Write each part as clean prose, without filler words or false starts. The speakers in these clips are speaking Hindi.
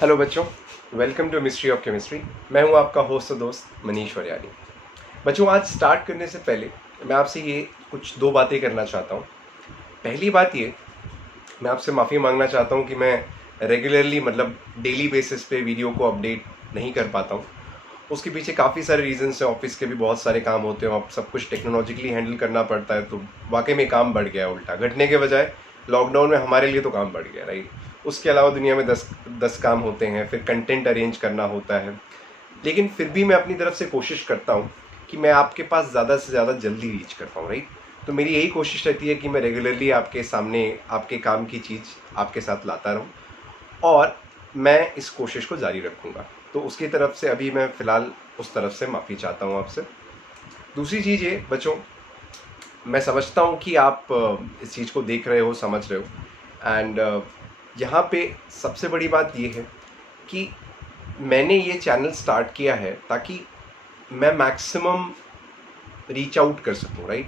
हेलो बच्चों, welcome to mystery of chemistry. मैं हूं आपका होस्ट और दोस्त मनीष वरियानी। बच्चों, आज स्टार्ट करने से पहले मैं आपसे ये कुछ दो बातें करना चाहता हूं। पहली बात ये, मैं आपसे माफ़ी मांगना चाहता हूं कि मैं रेगुलरली मतलब डेली बेसिस पे वीडियो को अपडेट नहीं कर पाता हूं। उसके पीछे काफ़ी सारे रीजंस हैं, ऑफिस के भी बहुत सारे काम होते हैं, अब सब कुछ टेक्नोलॉजिकली हैंडल करना पड़ता है, तो वाकई में काम बढ़ गया है। उल्टा घटने के बजाय लॉकडाउन में हमारे लिए तो काम बढ़ गया, राइट। उसके अलावा दुनिया में दस काम होते हैं, फिर कंटेंट अरेंज करना होता है। लेकिन फिर भी मैं अपनी तरफ से कोशिश करता हूँ कि मैं आपके पास ज़्यादा से ज़्यादा जल्दी रीच कर पाऊँ, राइट। तो मेरी यही कोशिश रहती है कि मैं रेगुलरली आपके सामने आपके काम की चीज़ आपके साथ लाता रहूँ, और मैं इस कोशिश को जारी रखूँगा। तो उसकी तरफ से अभी मैं फ़िलहाल उस तरफ से माफ़ी चाहता हूँ आपसे। दूसरी चीज़ ये बच्चों, मैं समझता हूँ कि आप इस चीज़ को देख रहे हो, समझ रहे हो, एंड यहाँ पे सबसे बड़ी बात ये है कि मैंने ये चैनल स्टार्ट किया है ताकि मैं मैक्सिमम रीच आउट कर सकूँ, राइट।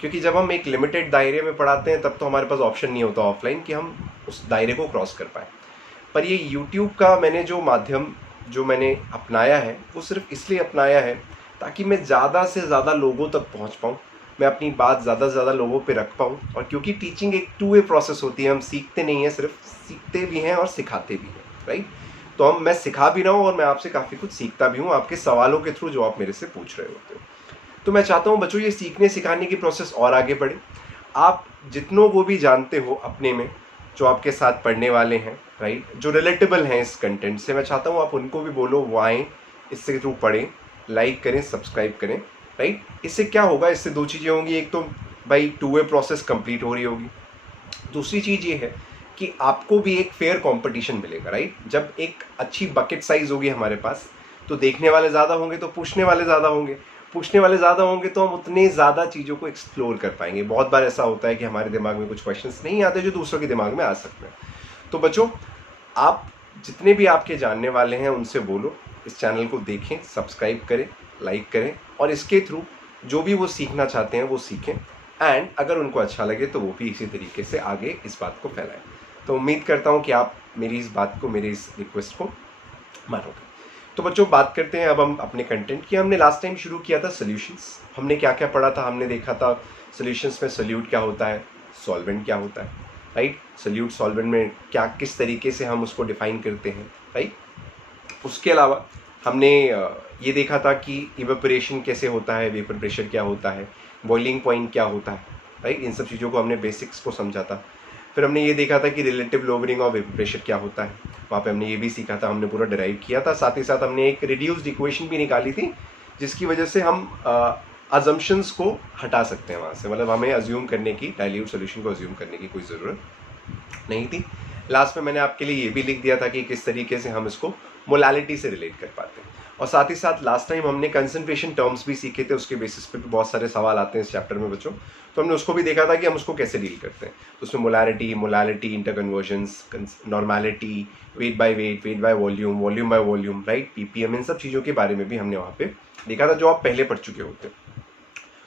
क्योंकि जब हम एक लिमिटेड दायरे में पढ़ाते हैं तब तो हमारे पास ऑप्शन नहीं होता ऑफलाइन कि हम उस दायरे को क्रॉस कर पाएँ। पर ये यूट्यूब का मैंने जो माध्यम जो मैंने अपनाया है वो सिर्फ इसलिए अपनाया है ताकि मैं ज़्यादा से ज़्यादा लोगों तक पहुंच पाऊँ, मैं अपनी बात ज़्यादा से ज़्यादा लोगों पे रख पाऊँ। और क्योंकि टीचिंग एक टू वे प्रोसेस होती है, हम सीखते नहीं हैं, सिर्फ सीखते भी हैं और सिखाते भी हैं, राइट। तो मैं सिखा भी रहा हूँ और मैं आपसे काफ़ी कुछ सीखता भी हूँ आपके सवालों के थ्रू जो आप मेरे से पूछ रहे होते हो। तो मैं चाहता हूँ बच्चों, ये सीखने सिखाने की प्रोसेस और आगे बढ़े। आप जितनों को भी जानते हो अपने में, जो आपके साथ पढ़ने वाले हैं, राइट, जो रिलेटेबल हैं इस कंटेंट से, मैं चाहता हूँ आप उनको भी बोलो, वो आएँ, इससे थ्रू पढ़ें, लाइक करें, सब्सक्राइब करें, राइट। इससे क्या होगा, इससे दो चीज़ें होंगी। एक तो भाई टू वे प्रोसेस कंप्लीट हो रही होगी। दूसरी चीज़ ये है कि आपको भी एक फेयर कंपटीशन मिलेगा, राइट। जब एक अच्छी बकेट साइज होगी हमारे पास, तो देखने वाले ज़्यादा होंगे तो पूछने वाले ज़्यादा होंगे, पूछने वाले ज़्यादा होंगे तो हम उतने ज़्यादा चीज़ों को एक्सप्लोर कर पाएंगे। बहुत बार ऐसा होता है कि हमारे दिमाग में कुछ क्वेश्चंस नहीं आते जो दूसरों के दिमाग में आ सकते हैं। तो बच्चों, आप जितने भी आपके जानने वाले हैं उनसे बोलो, इस चैनल को देखें, सब्सक्राइब करें, लाइक करें, और इसके थ्रू जो भी वो सीखना चाहते हैं वो सीखें। एंड अगर उनको अच्छा लगे तो वो भी इसी तरीके से आगे इस बात को फैलाएं। तो उम्मीद करता हूँ कि आप मेरी इस बात को, मेरी इस रिक्वेस्ट को मानोगे। तो बच्चों, बात करते हैं अब हम अपने कंटेंट की। हमने लास्ट टाइम शुरू किया था सोल्यूशंस। हमने क्या क्या पढ़ा था, हमने देखा था सोल्यूशंस में सोल्यूट क्या होता है, सॉल्वेंट क्या होता है, राइट। सोल्यूट सॉल्वेंट में क्या, किस तरीके से हम उसको डिफाइन करते हैं, राइट। उसके अलावा हमने ये देखा था कि इवेपोरेशन कैसे होता है, वेपर प्रेशर क्या होता है, बॉइलिंग पॉइंट क्या होता है, राइट। इन सब चीज़ों को हमने बेसिक्स को समझा था। फिर हमने ये देखा था कि relative lowering of vapour pressure क्या होता है, वहाँ पे हमने ये भी सीखा था, हमने पूरा डिराइव किया था। साथ ही साथ हमने एक रिड्यूस्ड इक्वेशन भी निकाली थी, जिसकी वजह से हम अजम्पशंस को हटा सकते हैं वहाँ से, मतलब हमें अज्यूम करने की, डाइल्यूट सोल्यूशन को अज्यूम करने की कोई ज़रूरत नहीं थी। लास्ट में मैंने आपके लिए ये भी लिख दिया था कि किस तरीके से हम इसको मोलालिटी से रिलेट कर पाते हैं। और साथ ही साथ लास्ट टाइम हमने कंसंट्रेशन टर्म्स भी सीखे थे, उसके बेसिस पे भी बहुत सारे सवाल आते हैं इस चैप्टर में बच्चों। तो हमने उसको भी देखा था कि हम उसको कैसे डील करते हैं। तो उसमें molality, interconversions, normality, weight by weight, weight by volume, volume by volume, right, ppm, इन सब चीज़ों के बारे में भी हमने वहाँ पे देखा था, जो आप पहले पढ़ चुके होते।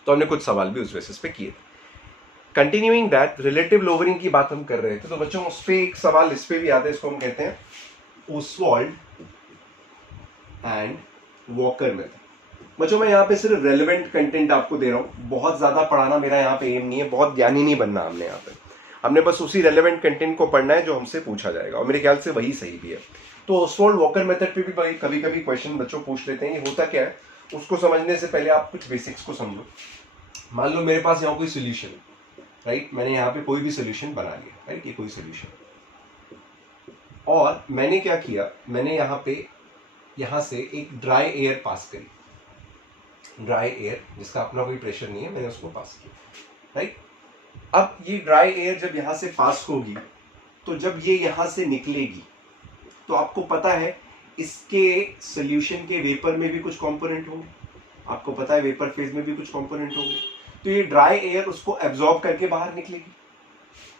तो हमने कुछ सवाल भी उस बेसिस पे किए थे। कंटिन्यूइंग दैट, रिलेटिव लोअरिंग की बात हम कर रहे थे, तो बच्चों उस पर एक सवाल इस पे भी आता है, इसको हम कहते हैं ओस्वाल्ड एंड वॉकर मेथड। बच्चों, मैं यहाँ पे सिर्फ रेलेवेंट कंटेंट आपको दे रहा हूँ, बहुत ज्यादा पढ़ाना मेरा यहाँ पे एम नहीं है, बहुत ज्ञानी नहीं बनना हमने यहाँ पे। हमने बस उसी रेलेवेंट कंटेंट को पढ़ना है जो हमसे पूछा जाएगा, और मेरे ख्याल से वही सही भी है। तो ओस्वाल्ड वॉकर मेथड पे भी कभी कभी क्वेश्चन बच्चों पूछ लेते हैं। ये होता क्या है, उसको समझने से पहले आप कुछ बेसिक्स को समझो। मान लो मेरे पास यहाँ कोई सोल्यूशन है, राइट, मैंने यहाँ पे कोई भी सोल्यूशन बना लिया, राइट, ये कोई सोल्यूशन, और मैंने क्या किया, मैंने यहाँ से एक ड्राई एयर पास करी, ड्राई एयर जिसका अपना कोई प्रेशर नहीं है, मैंने उसको पास किया, राइट। अब ये ड्राई एयर जब यहाँ से पास होगी, तो जब ये यहाँ से निकलेगी, तो आपको पता है इसके सोल्यूशन के वेपर में भी कुछ कंपोनेंट होंगे, आपको पता है वेपर फेज में भी कुछ कंपोनेंट होंगे। तो ये ड्राई एयर उसको एब्जॉर्ब करके बाहर निकलेगी,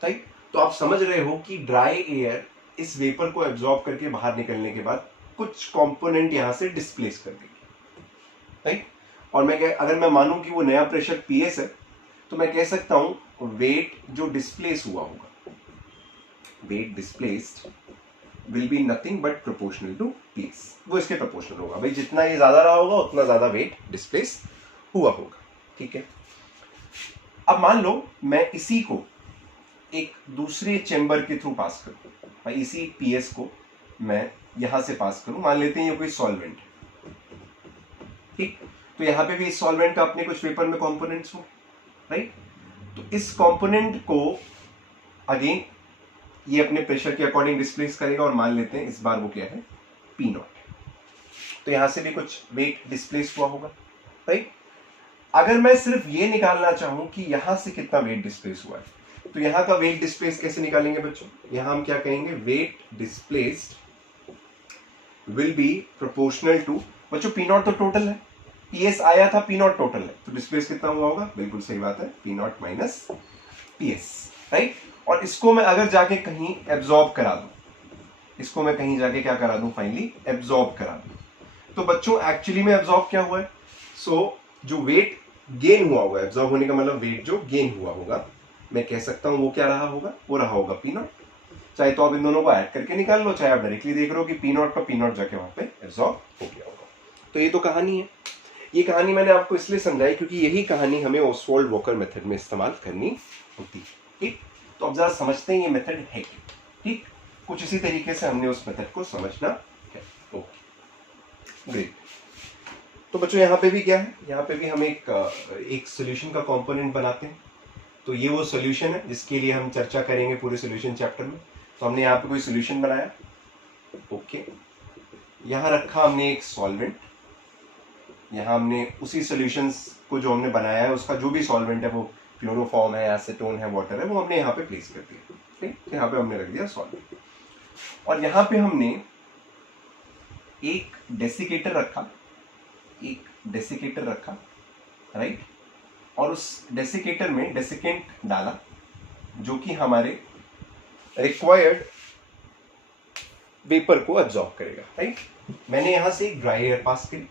राइट। तो आप समझ रहे हो कि ड्राई एयर इस वेपर को एब्जॉर्ब करके बाहर निकलने के बाद कुछ कंपोनेंट यहां से डिस्प्लेस कर देगी, राइट। और अगर मैं मानूं कि वो नया प्रेशर पीएस है, तो मैं कह सकता हूं वेट जो डिस्प्लेस हुआ होगा, weight displaced will be nothing but proportional to PS, वो इसके प्रोपोर्शनल होगा। भाई जितना ये ज्यादा रहा होगा उतना ज्यादा वेट डिस्प्लेस हुआ होगा, ठीक है। अब मान लो मैं इसी को एक दूसरे चेंबर के थ्रू पास करूं, भाई इसी पीएस को मैं यहां से पास करूं, मान लेते हैं ये कोई सॉल्वेंट है, ठीक। तो यहां पे भी इस सॉल्वेंट का अपने कुछ पेपर में कंपोनेंट्स हो, राइट। तो इस कंपोनेंट को अगेन ये अपने प्रेशर के अकॉर्डिंग डिस्प्लेस करेगा, और मान लेते हैं इस बार वो क्या है, पी नॉट। तो यहां से भी कुछ वेट डिस्प्लेस हुआ होगा, राइट। अगर मैं सिर्फ ये निकालना चाहूं कि यहां से कितना वेट डिस्प्लेस हुआ है, तो यहां का वेट डिस्प्लेस कैसे निकालेंगे बच्चों, यहां हम क्या कहेंगे, weight displaced will be proportional to, बच्चों पी नॉट तो टोटल है, पीएस आया था, पी नॉट टोटल है, तो डिस्प्लेस कितना हुआ होगा, बिल्कुल सही बात है, P not minus PS, right. और इसको मैं अगर जाके कहीं एब्जॉर्ब करा दूं, इसको मैं कहीं जाके क्या करा दूं, फाइनली एब्जॉर्ब करा दूं, तो बच्चों एक्चुअली में एब्जॉर्ब क्या हुआ है, सो जो वेट गेन हुआ होगा, एब्जॉर्ब होने का मतलब वेट जो गेन हुआ होगा, मैं कह सकता हूं वो क्या रहा होगा, वो रहा होगा पी नॉट। चाहे तो आप इन दोनों को ऐड करके निकाल लो, चाहे आप डायरेक्टली देख रहे हो कि पी नॉट का पी नॉट जाके वहां पे एब्जॉर्ब हो गया होगा। तो ये तो कहानी है। ये कहानी मैंने आपको इसलिए समझाई क्योंकि यही कहानी हमें ऑसवाल्ड वॉकर मेथड में इस्तेमाल करनी होती है, ठीक। तो अब जरा समझते हैं ये मेथड है क्या, ठीक। कुछ इसी तरीके से हमने उस मेथड को समझना है। Okay great. तो बच्चों यहाँ पे भी क्या है, यहाँ पे भी हम एक सॉल्यूशन का कंपोनेंट बनाते हैं। तो ये वो सॉल्यूशन है जिसके लिए हम चर्चा करेंगे पूरे सॉल्यूशन चैप्टर में। तो हमने यहाँ पे कोई सॉल्यूशन बनाया, ओके। यहाँ रखा हमने एक सॉल्वेंट, यहाँ हमने उसी सॉल्यूशंस को जो हमने बनाया है उसका जो भी सॉल्वेंट है, वो क्लोरोफॉर्म है, एसीटोन है, वाटर है, वो हमने यहाँ पे प्लेस कर दिया, ठीक। यहाँ पे हमने रख दिया सॉल्वेंट, और यहाँ पे हमने एक डेसिकेटर रखा, एक डेसिकेटर रखा, राइट। और उस डेसिकेटर में डेसिकेंट डाला जो कि हमारे रिक्वायर्ड वेपर को एब्जॉर्ब करेगा, राइट। मैंने यहां से एक ड्राई एयर पास करी,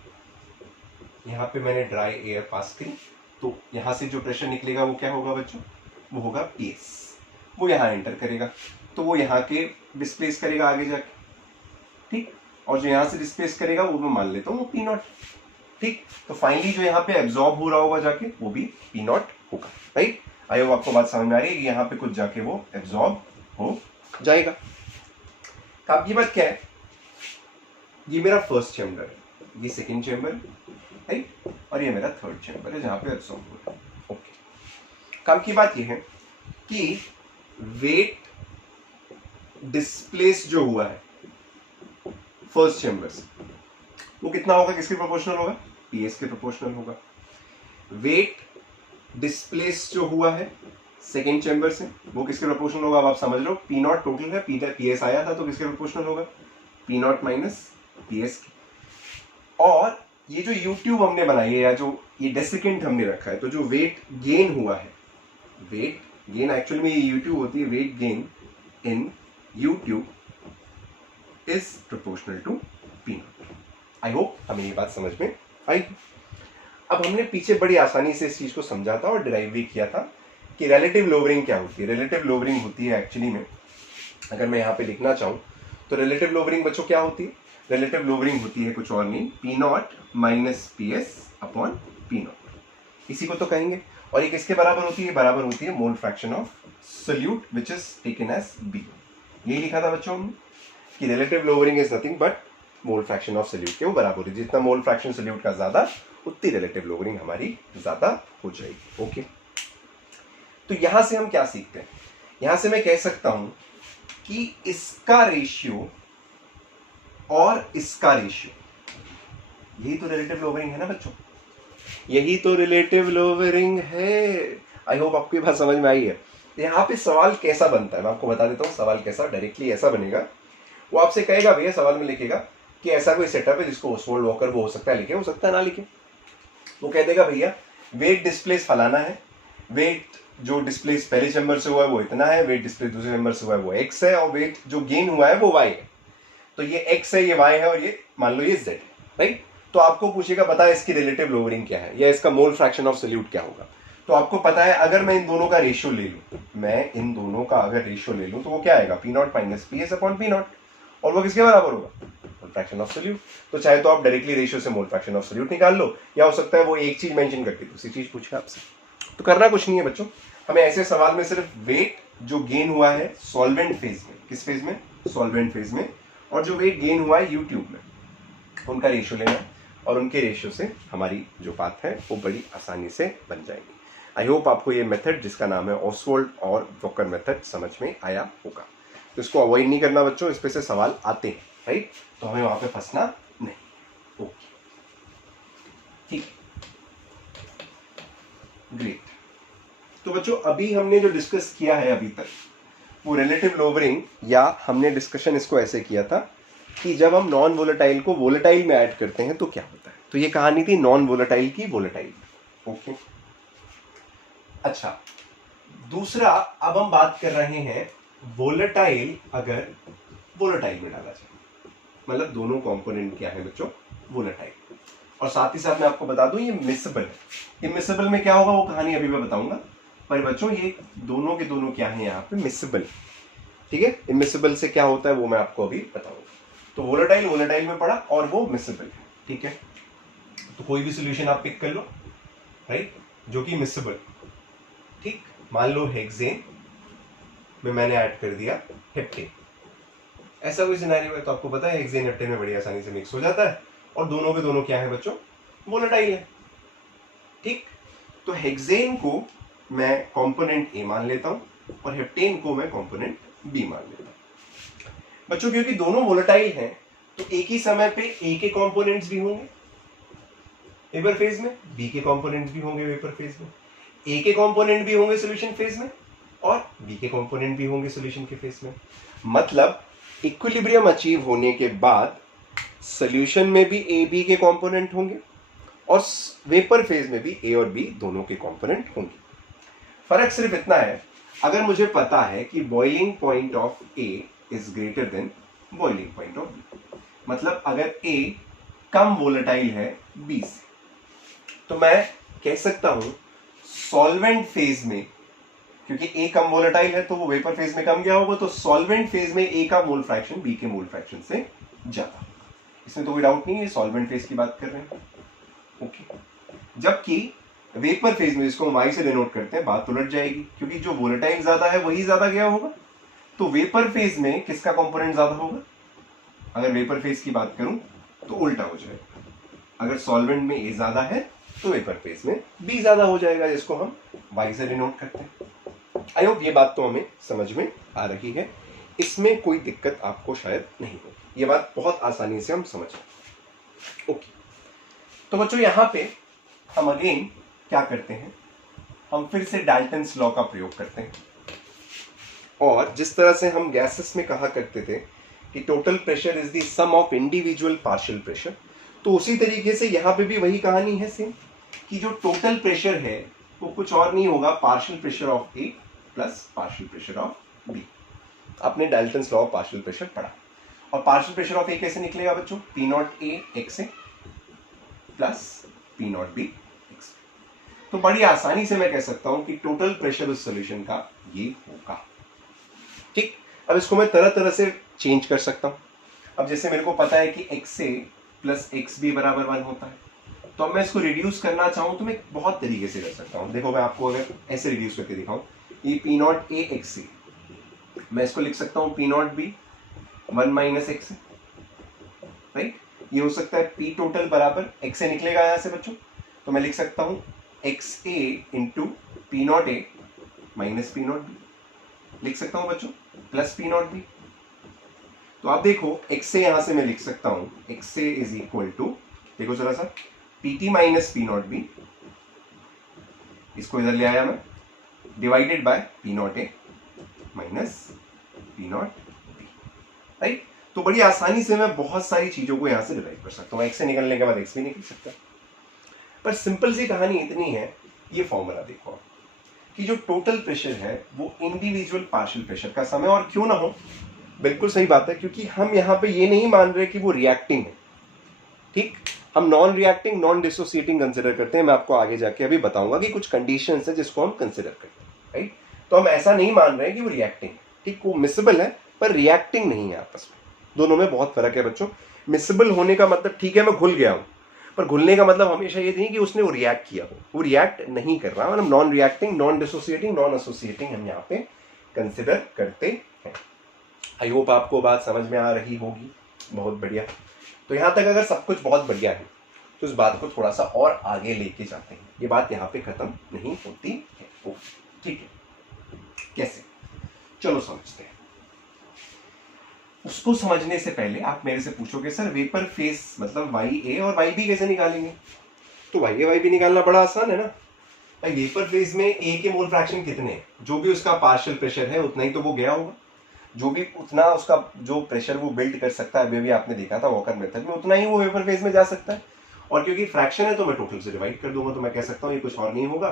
यहां पे मैंने ड्राई एयर पास करी, तो यहां से जो प्रेशर निकलेगा वो क्या होगा बच्चों, वो होगा पीएस। वो यहां एंटर करेगा तो वो यहां के डिस्प्लेस करेगा आगे जाके, ठीक। और जो यहां से डिस्प्लेस करेगा वो मैं मान लेता हूँ वो पी नॉट, ठीक। तो फाइनली जो यहाँ पे एब्जॉर्ब हो रहा होगा जाके वो भी पी नॉट होगा, राइट। आई होप आपको बात समझ में आ रही है कि यहाँ पे कुछ जाके वो एब्जॉर्ब हो जाएगा। तो अब ये बात क्या है, ये मेरा फर्स्ट चैम्बर है, ये सेकंड चैम्बर है, राइट। और ये मेरा थर्ड चैम्बर है जहां पे एब्जॉर्ब हो रहा है, ओके। काम की बात ये है कि वेट डिस्प्लेस जो हुआ है फर्स्ट चैम्बर से, वो कितना होगा, किसके प्रोपोर्शनल होगा, पीएस के प्रोपोर्शनल होगा। वेट डिस्प्लेस जो हुआ है सेकेंड चैम्बर से, वो किसके प्रोपोर्शनल होगा, अब आप समझ लो, पी नॉट टोटल है, पीएस आया था तो किसके प्रोपोर्शनल होगा, पी नॉट माइनस पीएस की। और ये जो यूट्यूब हमने बनाई है या जो ये डेसिकेंट हमने रखा है, तो जो वेट गेन हुआ है, वेट गेन एक्चुअली में ये यूट्यूब होती है, weight gain in U tube is proportional to P naught. I hope हमें ये बात समझ में आई। अब हमने पीछे बड़ी आसानी से इस चीज को समझा था और डिराइव भी किया था कि रिलेटिव लोवरिंग क्या होती है। रिलेटिव लोवरिंग होती है एक्चुअली में, अगर मैं यहाँ पे लिखना चाहूं तो रिलेटिव लोवरिंग बच्चों क्या होती है, रिलेटिव लोवरिंग होती है कुछ और नहीं, P not minus P S upon P not, इसी को तो कहेंगे। और ये किसके बराबर होती है, बराबर होती है mole fraction of solute which is taken as B. यही लिखा था बच्चों हमने कि relative lowering is nothing but mole fraction of solute के वो बराबर है। जितना मोल फ्रैक्शन सोल्यूट का ज्यादा, उतनी रिलेटिव लोवरिंग हमारी ज्यादा हो जाएगी, ओके। तो यहां से हम क्या सीखते हैं, यहां से मैं कह सकता हूं कि इसका रेशियो और इसका रेशियो, यही तो रिलेटिव लोवरिंग है ना बच्चों, यही तो रिलेटिव लोवरिंग है। आई होप आपको ये बात समझ में आई है। यहाँ पे सवाल कैसा बनता है मैं आपको बता देता हूँ। सवाल कैसा, डायरेक्टली ऐसा बनेगा, वो आपसे कहेगा, भैया सवाल में लिखेगा कि ऐसा कोई सेटअप है जिसको ऑसवाल्ड वॉकर, वो हो सकता है लिखे, हो सकता है ना लिखे। वो कह देगा भैया वेट डिस्प्लेस फलाना है, वेट जो डिस्प्लेस पहले चैम्बर से हुआ है वो इतना है, वेट डिस्प्लेस दूसरे चैम्बर से हुआ है वो एक्स है, और वेट जो गेन हुआ है वो वाई है। तो ये एक्स है, ये वाई है, और ये मान लो ये जेड है, राइट। तो आपको पूछेगा बता इसकी रिलेटिव लोवरिंग क्या है या इसका मोल फ्रैक्शन ऑफ सोल्यूट क्या होगा। तो आपको पता है अगर मैं इन दोनों का रेशियो ले लूं, मैं इन दोनों का अगर रेशियो ले लूं तो वो क्या आएगा, P not minus P S upon P not. और वो किसके बराबर होगा, मोल फ्रैक्शन ऑफ सोल्यूट। तो चाहे तो आप डायरेक्टली रेशियो से मोल फ्रैक्शन ऑफ सोल्यूट निकाल लो, या हो सकता है वो एक चीज मेंशन करके दूसरी चीज पूछे आपसे। तो करना कुछ नहीं है बच्चों, हमें ऐसे सवाल में सिर्फ वेट जो गेन हुआ है सॉल्वेंट फेज में, किस फेज में, सॉल्वेंट फेज में, और जो वेट गेन हुआ है यू ट्यूब में, उनका रेशियो लेना है, और उनके रेशियो से हमारी जो बात है वो बड़ी आसानी से बन जाएगी। आई होप आपको ये मेथड जिसका नाम है ऑसवाल्ड और वॉकर मेथड समझ में आया होगा। तो इसको अवॉइड नहीं करना बच्चों, इस पे से सवाल आते हैं, राइट, तो हमें वहां पे फंसना नहीं। ओके, ठीक, ग्रेट। तो बच्चों अभी हमने जो डिस्कस किया है अभी तक वो रिलेटिव लोवरिंग, या हमने डिस्कशन इसको ऐसे किया था कि जब हम नॉन वोलेटाइल को वोलेटाइल में ऐड करते हैं तो क्या होता है। तो ये कहानी थी नॉन वोलेटाइल की वोलेटाइल। ओके, अच्छा, दूसरा अब हम बात कर रहे हैं वोलेटाइल अगर वोलेटाइल में डाला जाए, मतलब दोनों कंपोनेंट क्या है बच्चों, वोलेटाइल। और साथ ही साथ मैं आपको बता दूं ये मिसेबल है। ये मिसेबल में क्या होगा वो कहानी अभी मैं बताऊंगा, पर बच्चों ये दोनों के दोनों क्या है यहाँ पे, मिसेबल। ठीक है, इमिसेबल से क्या होता है वो मैं आपको अभी बताऊंगा। तो वोलेटाइल वोलेटाइल में पड़ा और वो मिसेबल है। ठीक है, तो कोई भी सोल्यूशन आप पिक कर लो, राइट, जो कि मिसेबल। ठीक, मान लो हेक्सेन में मैंने ऐड कर दिया हेप्टेन, ऐसा कोई सिनेरियो है तो आपको पता है हेक्सेन हेप्टेन में बड़ी आसानी से मिक्स हो जाता है, और दोनों के दोनों क्या है बच्चों, वोलेटाइल है। ठीक, तो हेक्सेन को मैं कंपोनेंट ए मान लेता हूं और हेप्टेन को मैं कंपोनेंट बी मान लेता हूं। बच्चों क्योंकि दोनों वोलेटाइल हैं तो एक ही समय पे ए के कंपोनेंट्स भी होंगे वेपर फेज में, बी के कंपोनेंट्स भी होंगे वेपर फेज में, ए के कंपोनेंट भी होंगे सॉल्यूशन फेज में और बी के कंपोनेंट भी होंगे सॉल्यूशन के फेज में। मतलब इक्विलिब्रियम अचीव होने के बाद सॉल्यूशन में भी ए बी के कंपोनेंट होंगे और वेपर फेज में भी ए और बी दोनों के कंपोनेंट होंगे। फर्क सिर्फ इतना है, अगर मुझे पता है कि boiling point of A is greater than boiling point of B, मतलब अगर ए कम वोलेटाइल है बी से, तो मैं कह सकता हूं सॉल्वेंट फेज में, क्योंकि ए कम वोलेटाइल है तो वो वेपर फेज में कम गया होगा, तो सॉल्वेंट फेज में ए का मोल फ्रैक्शन बी के मोल फ्रैक्शन से ज्यादा। इसमें तो कोई डाउट नहीं है, सॉल्वेंट फेज की बात कर रहे हैं। ओके, जबकि वेपर फेज में, जिसको हम वाई से डिनोट करते हैं, बात उलट जाएगी, क्योंकि जो वोलेटाइल ज्यादा है वही ज्यादा गया होगा। तो वेपर फेज में किसका कंपोनेंट ज्यादा होगा, अगर वेपर फेज की बात करूं तो उल्टा हो जाएगा, अगर सॉल्वेंट में ए ज्यादा है तो वेपर फेज में बी ज्यादा हो जाएगा, जिसको हम वाई से डिनोट करते हैं। आई होप ये बात तो हमें समझ में आ रही है, इसमें कोई दिक्कत आपको शायद नहीं हो, ये बात बहुत आसानी से हम समझ लें। ओके, तो बच्चों यहां पे हम अगेन क्या करते हैं, हम फिर से डाल्टन्स लॉ का प्रयोग करते हैं, और जिस तरह से हम गैसेस में कहा करते थे कि total pressure is the sum of individual partial pressure, तो उसी तरीके से यहां पे भी वही कहानी है सेम, कि जो टोटल प्रेशर है वो कुछ और नहीं होगा, partial pressure of A plus partial pressure of B. आपने Dalton's law of partial pressure पढ़ा, और पार्शियल प्रेशर ऑफ ए कैसे निकलेगा बच्चों, P not A X A plus P not B X. तो बड़ी आसानी से मैं कह सकता हूं कि टोटल प्रेशर उस सॉल्यूशन का ये होगा। ठीक, अब इसको मैं तरह तरह से चेंज कर सकता हूं। अब जैसे मेरे को पता है कि x A plus x B बराबर 1 होता है, तो अब मैं इसको रिड्यूस करना चाहूं तो मैं बहुत तरीके से कर सकता हूं। देखो मैं आपको अगर ऐसे रिड्यूस करके दिखाऊं, ये पी नॉट ए एक्स सी, मैं इसको लिख सकता हूं P not be 1 minus x, right. ये हो सकता है पी टोटल बराबर एक्स ए निकलेगा यहां से बच्चों, तो मैं लिख सकता हूं X A into P not A minus P not B, लिख सकता हूं बच्चों प्लस पी नॉट बी। तो आप देखो एक्स ए यहां से मैं लिख सकता हूं X A is equal to, देखो जरा सा, P T minus P not B, इसको इधर ले आया मैं, divided by P not A minus P not B, right. तो बड़ी आसानी से मैं बहुत सारी चीजों को यहां से डिराइव कर सकता हूं, एक्स से निकलने के बाद एक्स भी निकल सकता है। पर सिंपल सी कहानी इतनी है, ये फॉर्मूला देखो कि जो टोटल प्रेशर है वो इंडिविजुअल पार्शियल प्रेशर का सम है, और क्यों ना हो, बिल्कुल सही बात है, क्योंकि हम यहाँ पे ये नहीं मान रहे कि वो रिएक्टिंग है। ठीक, हम non reacting non dissociating consider करते हैं, मैं आपको आगे जाके अभी बताऊंगा कि कुछ कंडीशंस है जिसको हम कंसिडर करते हैं, राइट। तो हम ऐसा नहीं मान रहे कि वो रिएक्टिंग है, ठीक, वो मिसेबल है पर रिएक्टिंग नहीं है आपस में। दोनों में बहुत फर्क है बच्चों। मिसेबल होने का मतलब ठीक है मैं घुल गया हूं, पर घुलने का मतलब हमेशा ये नहीं कि उसने वो रिएक्ट किया हो, वो रिएक्ट नहीं कर रहा, मतलब non reacting, non dissociating, non associating हम यहाँ पे कंसिडर करते हैं। आई होप आपको बात समझ में आ रही होगी। बहुत बढ़िया। तो यहाँ तक अगर सब कुछ बहुत बढ़िया है तो इस बात को थोड़ा सा और आगे लेके जाते हैं। ये बात यहाँ पे खत्म नहीं होती है। ठीक है, कैसे, चलो समझते हैं। उसको समझने से पहले आप मेरे से पूछोगे सर वेपर फेस मतलब वाई ए और वाई बी कैसे निकालेंगे? तो वाई ए वाई बी निकालना बड़ा आसान है ना भाई। वेपर फेज में ए के मोल फ्रैक्शन कितने हैं, जो भी उसका पार्शियल प्रेशर है उतना ही तो वो गया होगा, जो भी उतना उसका जो प्रेशर वो बिल्ड कर सकता है, अभी भी आपने देखा था वॉकर मेथड में, उतना ही वो वेपर फेज में जा सकता है। और क्योंकि फ्रैक्शन है तो मैं टोटल से डिवाइड कर दूंगा, तो मैं कह सकता हूँ ये कुछ और नहीं होगा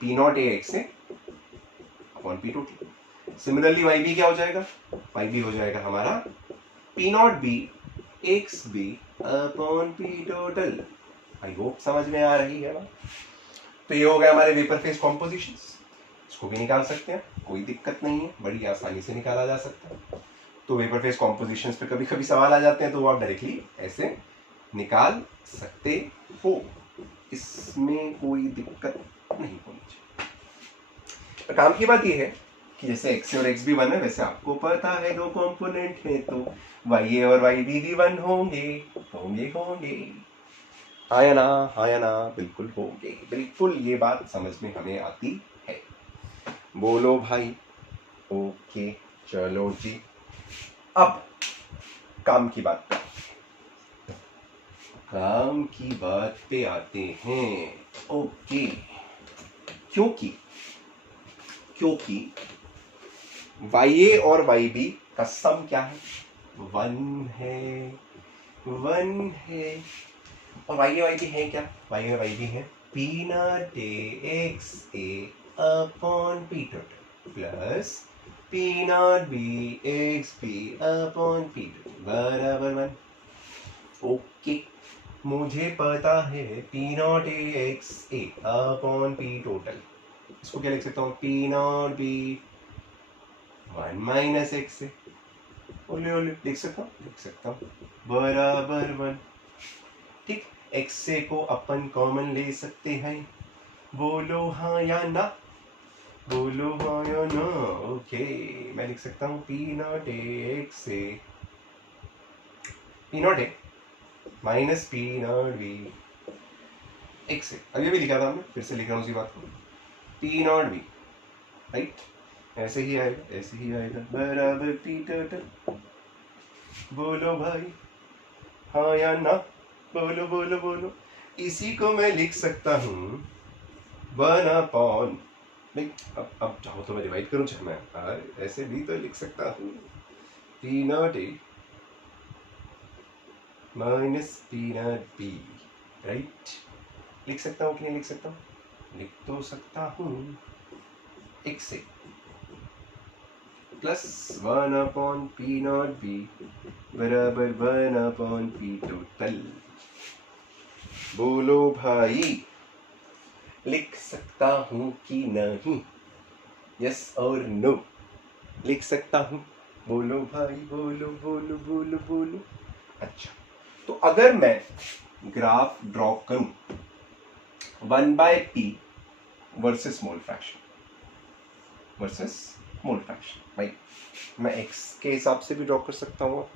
पी नॉट ए एक्स से upon P total. Similarly Y B क्या हो जाएगा, वाई बी हो जाएगा हमारा P not B X B upon P total. I hope समझ में आ रही है बात। तो ये हो गया हमारे वेपर फेज कॉम्पोजिशंस। इसको भी निकाल सकते हैं, कोई दिक्कत नहीं है, बड़ी आसानी से निकाला जा सकता है। तो वेपर फेज कॉम्पोजिशंस पे कभी कभी सवाल आ जाते हैं तो वो आप डायरेक्टली ऐसे निकाल सकते हो, इसमें कोई दिक्कत नहीं होनी चाहिए। पर काम की बात ये है कि जैसे एक्स और एक्स भी वन है, वैसे आपको पता है दो कंपोनेंट है तो वाई ए और वाई बी भी वन होंगे होंगे होंगे। हाँ या ना, हाँ या ना, बिल्कुल होंगे, बिल्कुल ये बात समझ में हमें आती है। बोलो भाई। ओके चलो जी, अब काम की बात पे, काम की बात पे आते हैं। ओके, क्योंकि क्योंकि वाई ए और वाई बी का सम क्या है, वन है, वन है। और वाई ए वाई बी है क्या, वाई ए वाई बी है P not A X A upon P total plus P not B X B upon P total बराबर वन। ओके, मुझे पता है P not A X A upon P total, इसको क्या लिख सकता हूँ, P not B one minus X A, ओले ओले लिख सकता हूँ बराबर वन। ठीक, एक्स ए को अपन कॉमन ले सकते हैं, बोलो हाँ या ना, बोलो हाँ या ना। ओके, मैं लिख सकता हूँ P not A X A, P not A minus P not B X A, अभी भी लिखा था हमने, फिर से लिख रहा हूँ उसी बात को, पी नॉट बी, राइट, ऐसे ही आएगा, ऐसे ही आएगा बराबर पी टोटल। बोलो भाई हाँ या ना, बोलो बोलो बोलो। इसी को मैं लिख सकता हूँ वन अपॉन, नहीं अब चाहो तो मैं डिवाइड करूँ, चाहे मैं ऐसे भी तो लिख सकता हूँ P not A minus P not B, right, लिख सकता हूँ कि नहीं लिख सकता हूँ, लिख तो सकता हूँ, x A plus one upon P not B बराबर वन अपॉन पी टोटल। बोलो भाई, लिख सकता हूँ कि नहीं, यस और नो, लिख सकता हूँ, बोलो भाई बोलो बोलो बोलो बोलो। अच्छा, तो अगर मैं ग्राफ ड्रॉ करूं one by P versus mole fraction, versus mole fraction, भाई मैं एक्स के हिसाब से भी ड्रॉ कर सकता हूँ,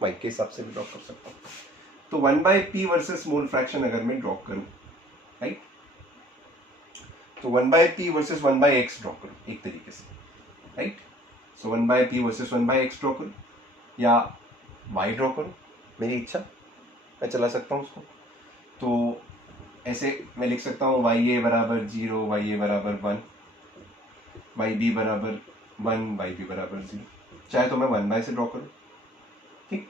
वाई के हिसाब से भी ड्रॉ कर सकता हूँ। तो one by P versus mole fraction अगर मैं ड्रॉ करूं, राइट, तो one by P versus one by x draw करूं एक तरीके से, right, so one by P versus one by x draw करूं या वाई ड्रॉ करूं, मेरी इच्छा, मैं चला सकता हूँ उसको। तो ऐसे मैं लिख सकता हूँ वाई ए बराबर जीरो, वाई ए बराबर वन, वाई बी बराबर वन, वाई बी बराबर जीरो, चाहे तो मैं वन बाय से ड्रॉ करूँ, ठीक,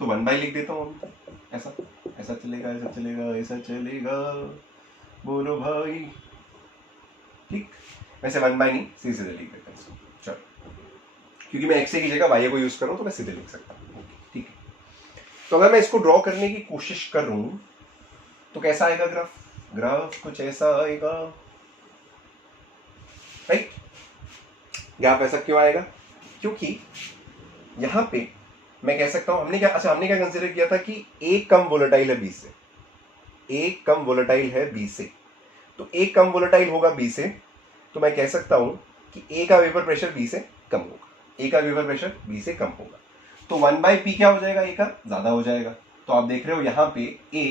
तो वन बाय लिख देता हूँ, ऐसा ऐसा चलेगा, ऐसा चलेगा, ऐसा चलेगा, बोलो भाई, ठीक, वैसे वन बाय नहीं सीधे लिख देता हूँ, चलो, क्योंकि मैं एक्स की जगह वाई को यूज कर रहा हूँ तो मैं सीधे लिख सकता हूँ, ठीक है। तो अगर मैं इसको ड्रॉ करने की कोशिश कर रहा हूँ तो कैसा आएगा ग्राफ, ग्राफ कुछ ऐसा आएगा, राइट। ग्राफ ऐसा क्यों आएगा, क्योंकि यहाँ पे मैं कह सकता हूं हमने क्या कंसिडर किया था कि ए कम वोलेटाइल है बी से, ए कम वोलेटाइल है बी से, तो ए कम वोलेटाइल होगा बी से, तो मैं कह सकता हूं कि ए का वेपर प्रेशर बी से कम होगा, ए का वेपर प्रेशर बी से कम होगा, तो 1/p क्या हो जाएगा, ए का ज्यादा हो जाएगा। तो आप देख रहे हो यहां पे ए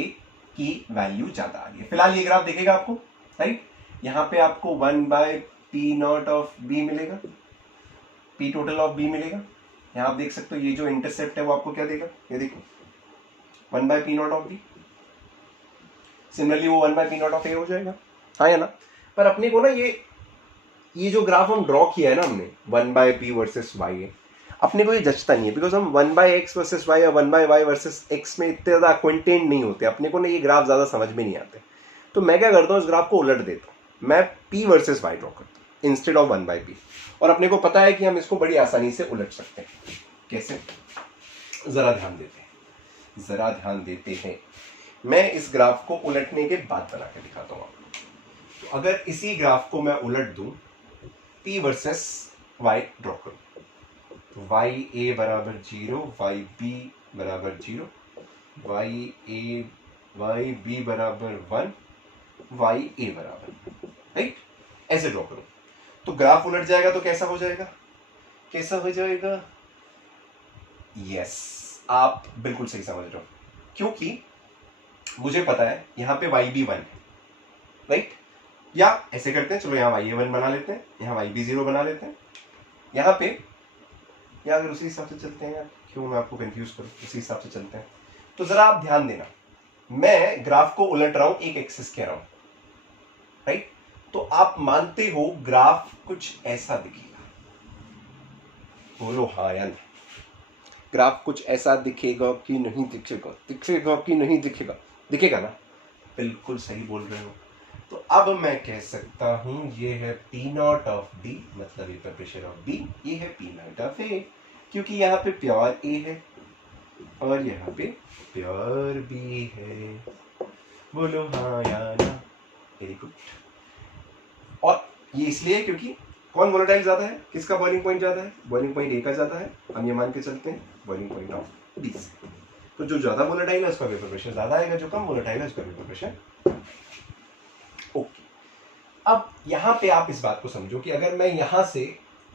की वैल्यू ज्यादा आ गई है। फिलहाल ये ग्राफ देखेगा आपको, राइट, यहां पे आपको 1/p0 ऑफ बी मिलेगा, पी टोटल ऑफ बी मिलेगा। यहां आप देख सकते हो ये जो इंटरसेप्ट है वो आपको क्या देगा, ये देखो 1/p0 ऑफ बी। सिमिलरली वो 1/p0 ऑफ ए हो जाएगा, हाँ या ना। पर अपने को ना ये जो ग्राफ हम ड्रॉ किया है ना हमने 1/p वर्सेस y है, अपने को ये जचता नहीं है, बिकॉज हम 1/x वर्सेस y या 1/y वर्सेस x में इतने ज़्यादा अक्वेंटेड नहीं होते, अपने को ना ये ग्राफ ज़्यादा समझ में नहीं आते। तो मैं क्या करता हूँ, इस ग्राफ को उलट देता हूँ, मैं p वर्सेस y ड्रॉ करता हूँ इंस्टेड ऑफ 1/p, और अपने को पता है कि हम इसको बड़ी आसानी से उलट सकते हैं। कैसे, ज़रा ध्यान देते हैं। मैं इस ग्राफ को उलटने के बाद बना के दिखाता हूँ आपको। तो अगर इसी ग्राफ को मैं उलट दूं, p वर्सेस y ड्रॉ करूं, तो वाई ए बराबर 0, वाई बी बराबर 0, वाई बी बराबर 1, वाई ए बराबर, राइट, ऐसे ड्रॉ करूं तो ग्राफ उलट जाएगा। तो कैसा हो जाएगा, यस, आप बिल्कुल सही समझ रहे हो, क्योंकि मुझे पता है यहां पे वाई बी 1 है, राइट, या ऐसे करते हैं, चलो यहाँ वाई ए 1 बना लेते हैं, यहाँ वाई बी 0 बना लेते हैं, यहाँ पे, या अगर उसी हिसाब से चलते हैं, यार क्यों मैं आपको कंफ्यूज करूं, उसी हिसाब से चलते हैं। तो जरा आप ध्यान देना, मैं ग्राफ को उलट रहा हूं, एक एक्सिस कह रहा हूं, राइट, तो आप मानते हो ग्राफ कुछ ऐसा दिखेगा, बोलो हाँ या नहीं, ग्राफ कुछ ऐसा दिखेगा कि नहीं दिखेगा, दिखेगा ना, बिल्कुल सही बोल रहे हो। तो अब मैं कह सकता हूं ये है P0 ऑफ D, मतलब वेपर प्रेशर ऑफ B, ये है P0 ऑफ A, क्योंकि यहाँ पे प्योर A है और यहाँ पे प्योर B है, बोलो हाँ या ना, वेरी गुड। और ये इसलिए क्योंकि कौन वोलेटाइल ज्यादा है, किसका बॉइलिंग पॉइंट ज्यादा है, बॉइलिंग पॉइंट A का ज्यादा है, हम ये मान के चलते हैं बॉइलिंग पॉइंट ऑफ B से। तो जो ज्यादा वोलेटाइल है उसका वेपर प्रेशर ज्यादा आएगा, जो कम वोलेटाइल है उसका वेपर प्रेशर। ओके, अब यहां पे आप इस बात को समझो कि अगर मैं यहां से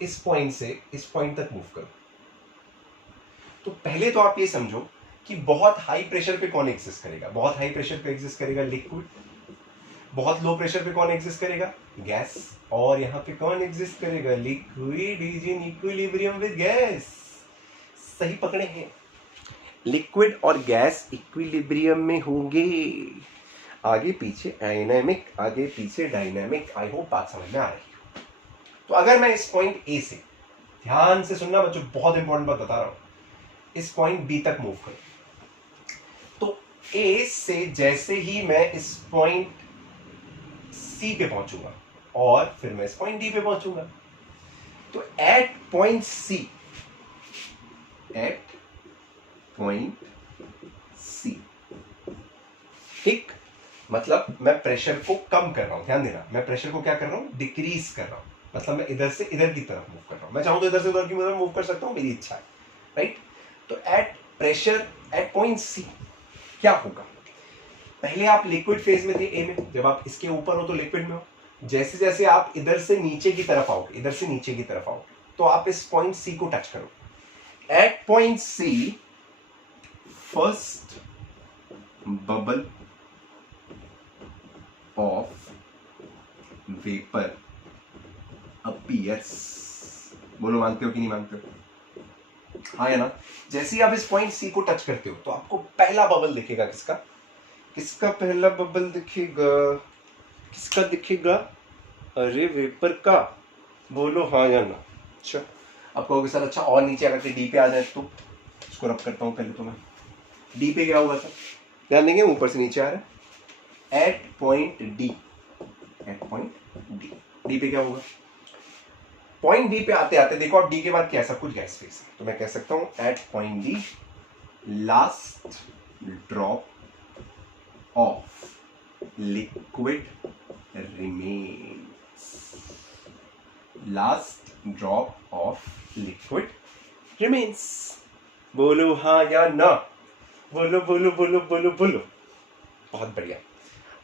इस पॉइंट तक मूव करूं, तो पहले तो आप ये समझो कि बहुत हाई प्रेशर पे कौन एग्जिस्ट करेगा, बहुत हाई प्रेशर पे एग्जिस्ट करेगा लिक्विड, बहुत लो प्रेशर पे कौन एग्जिस्ट करेगा, गैस, और यहां पे कौन एग्जिस्ट करेगा, liquid is in equilibrium with gas. सही पकड़े हैं, लिक्विड और गैस इक्विलिब्रियम में होंगे, आगे पीछे डायनामिक, आगे पीछे डायनामिक। आई होप बात समझ में आ रही है। तो अगर मैं इस पॉइंट ए से, ध्यान से सुनना बच्चों, बहुत इंपॉर्टेंट बात बता रहा हूं, इस पॉइंट बी तक मूव करूं, तो ए से जैसे ही मैं इस पॉइंट सी पे पहुंचूंगा और फिर मैं इस पॉइंट डी पे पहुंचूंगा, तो एट पॉइंट सी, ठीक, मतलब मैं प्रेशर को कम कर रहा हूं, ध्यान देना, मैं प्रेशर को क्या कर रहा हूं, डिक्रीज कर रहा हूं, मतलब मैं इधर से इधर की तरफ मूव कर रहा हूं, मैं चाहूं तो इधर से उधर की तरफ मूव कर सकता हूं, मेरी इच्छा है, राइट। तो at pressure at point C क्या होगा, पहले आप लिक्विड फेज में थे ए में, जब आप इसके ऊपर हो तो लिक्विड में हो, जैसे जैसे आप इधर से नीचे की तरफ आओगे, इधर से नीचे की तरफ आओगे, तो आप इस पॉइंट सी को टच करोगे। At point C first bubble of vapour appears, बोलो मानते हो कि नहीं मानते हो, हाँ या ना। जैसे ही आप इस पॉइंट सी को टच करते हो तो आपको पहला बबल दिखेगा, किसका पहला बबल दिखेगा, किसका दिखेगा, अरे वेपर का, बोलो हाँ या ना। अच्छा, आप कहोगे सर अच्छा और नीचे अगर डी पे आ जाए तो, इसको रब करता हूं पहले तो मैं, डी पे क्या होगा सर, ध्यान देंगे ऊपर से नीचे आ रहा है, एट पॉइंट डी, डी पे क्या होगा, पॉइंट डी पे आते आते देखो आप डी के बाद क्या सब कुछ गैस फेस है, तो मैं कह सकता हूं at point D last drop of liquid remains, last drop of liquid remains, बोलो हाँ या ना, बोलो बोलो बोलो बोलो बोलो। बहुत बढ़िया।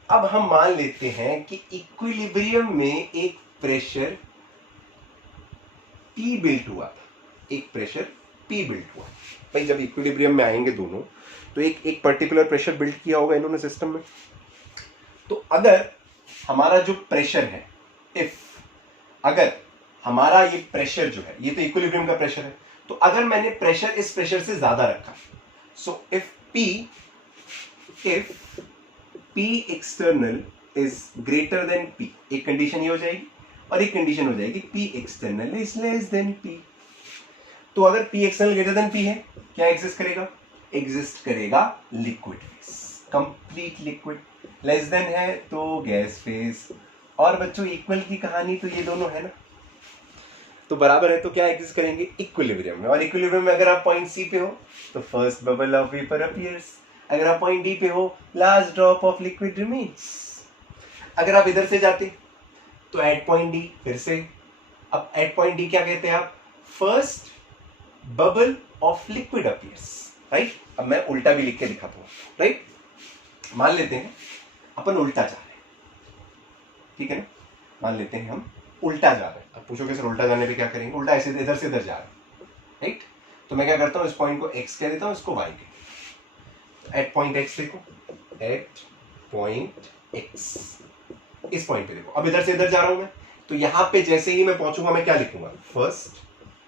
अब हम मान लेते हैं कि इक्विलिब्रियम में एक प्रेशर P बिल्ट हुआ था, एक प्रेशर P बिल्ट हुआ। भाई जब इक्विलिब्रियम में आएंगे दोनों तो एक एक पर्टिकुलर प्रेशर बिल्ट किया होगा इन्होंने सिस्टम में। तो अगर हमारा जो प्रेशर है, अगर हमारा ये प्रेशर जो है, ये तो इक्विलिब्रियम का प्रेशर है, तो अगर मैंने प्रेशर इस प्रेशर से ज्यादा रखा, so if P external is greater then P, एक कंडीशन ये हो जाएगी और एक कंडीशन हो जाएगी P external is less than P। तो अगर P external greater than P है, क्या एग्जिस्ट करेगा? एग्जिस्ट करेगा liquid phase, complete liquid. Less than है तो गैस फेस। और बच्चों इक्वल की कहानी तो ये दोनों है ना, तो बराबर है तो क्या एग्जिस्ट करेंगे? इक्विलिब्रियम में। और इक्विलिब्रियम में अगर आप पॉइंट सी पे हो तो first bubble of vapour appears, अगर आप पॉइंट डी पे हो last drop of liquid remains. अगर आप इधर से जाते तो एट पॉइंट डी, फिर से अब एट पॉइंट डी क्या कहते हैं आप? First bubble of liquid appears, right. अब मैं उल्टा भी लिख के दिखाता हूं, राइट। मान लेते हैं अपन उल्टा जा रहे हैं, ठीक है ना, मान लेते हैं हम उल्टा जा रहे हैं। अब पूछोगे सर उल्टा जाने पे क्या करेंगे? उल्टा ऐसे इधर से इधर जा रहे हैं, राइट। तो मैं क्या करता हूं, इस पॉइंट को x कह देता हूं, इसको y कह। एट पॉइंट x देखो, एट पॉइंट x, इस पॉइंट पे देखो। अब इधर से इधर जा रहा हूं मैं, तो यहां पे जैसे ही मैं पहुंचूंगा मैं क्या लिखूंगा? फर्स्ट,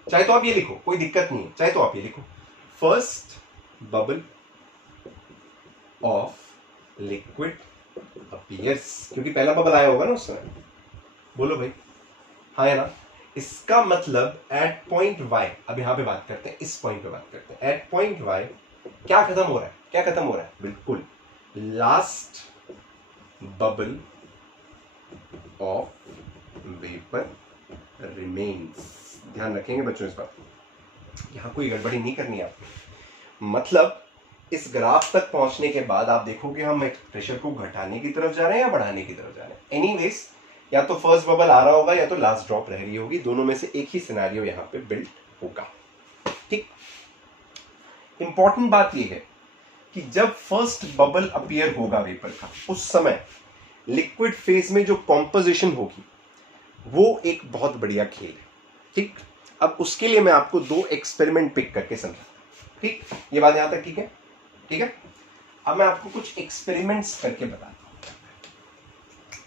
चाहे तो आप ये लिखो, कोई दिक्कत नहीं है, चाहे तो आप ये लिखो, first bubble of liquid appears, क्योंकि पहला बबल आया होगा ना उस समय। बोलो भाई हाँ है ना। इसका मतलब एट पॉइंट y, अब यहां पे बात करते हैं, इस पॉइंट पे बात करते हैं, एट पॉइंट y क्या खत्म हो रहा है? क्या खत्म हो रहा है? बिल्कुल last bubble of vapour remains. ध्यान रखेंगे बच्चों इस बात, यहां कोई गड़बड़ी नहीं करनी है आपको। मतलब इस ग्राफ तक पहुंचने के बाद आप देखोगे हम एक प्रेशर को घटाने की तरफ जा रहे हैं या बढ़ाने की तरफ जा रहे हैं। एनीवेज या तो फर्स्ट बबल आ रहा होगा या तो लास्ट ड्रॉप रह रही होगी, दोनों में से एक ही सिनेरियो यहां पे बिल्ड होगा, ठीक। इंपॉर्टेंट बात यह है कि जब फर्स्ट बबल अपीयर होगा वेपर का, उस समय लिक्विड फेज में जो कॉम्पोजिशन होगी वो एक बहुत बढ़िया खेल है, ठीक। अब उसके लिए मैं आपको दो एक्सपेरिमेंट पिक करके समझा, ठीक। ये बात यहां तक ठीक है? ठीक है। अब मैं आपको कुछ एक्सपेरिमेंट्स करके बताता हूं,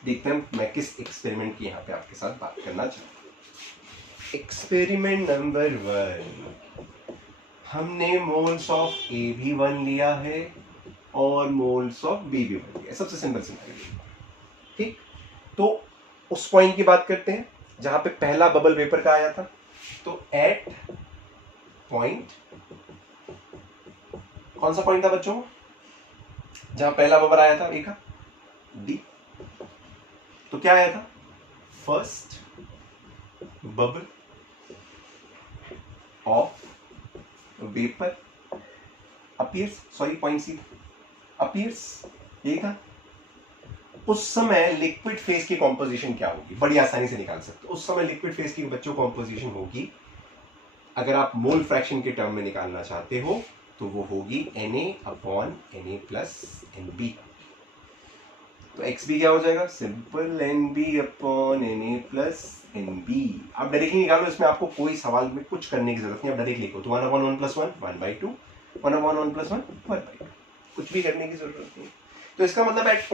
देखते हैं मैं किस एक्सपेरिमेंट की यहां पे आपके साथ बात करना चाहता हूं। एक्सपेरिमेंट नंबर 1, हमने मोल्स ऑफ ए भी 1 लिया है और मोल्स ऑफ बी भी 1 लिया है, सबसे सिंपल सिनेरियो, ठीक। तो उस पॉइंट की बात करते हैं जहां पे पहला बबल वेपर का आया था। तो एट पॉइंट, कौन सा पॉइंट था बच्चों जहां पहला बबल आया था? ए का, डी। तो क्या आया था? First bubble of vapour appears, sorry point C appears, यही था। उस समय लिक्विड फेज की कॉम्पोजिशन क्या होगी? बड़ी आसानी से निकाल सकते हो। उस समय लिक्विड फेज की बच्चों कॉम्पोजिशन होगी, अगर आप मोल फ्रैक्शन के टर्म में निकालना चाहते हो तो वो होगी Na/Na प्लस Nb। तो XB क्या हो जाएगा? Simple NB/Na plus Nb। आप डायरेक्टली निकालो, इसमें आपको कोई सवाल में कुछ करने की जरूरत नहीं, आप डायरेक्ट लिखो। तो 1/1 + 1 1/2, 1/1 + 1 1/2, कुछ भी करने की जरूरत नहीं। तो इसका मतलब एट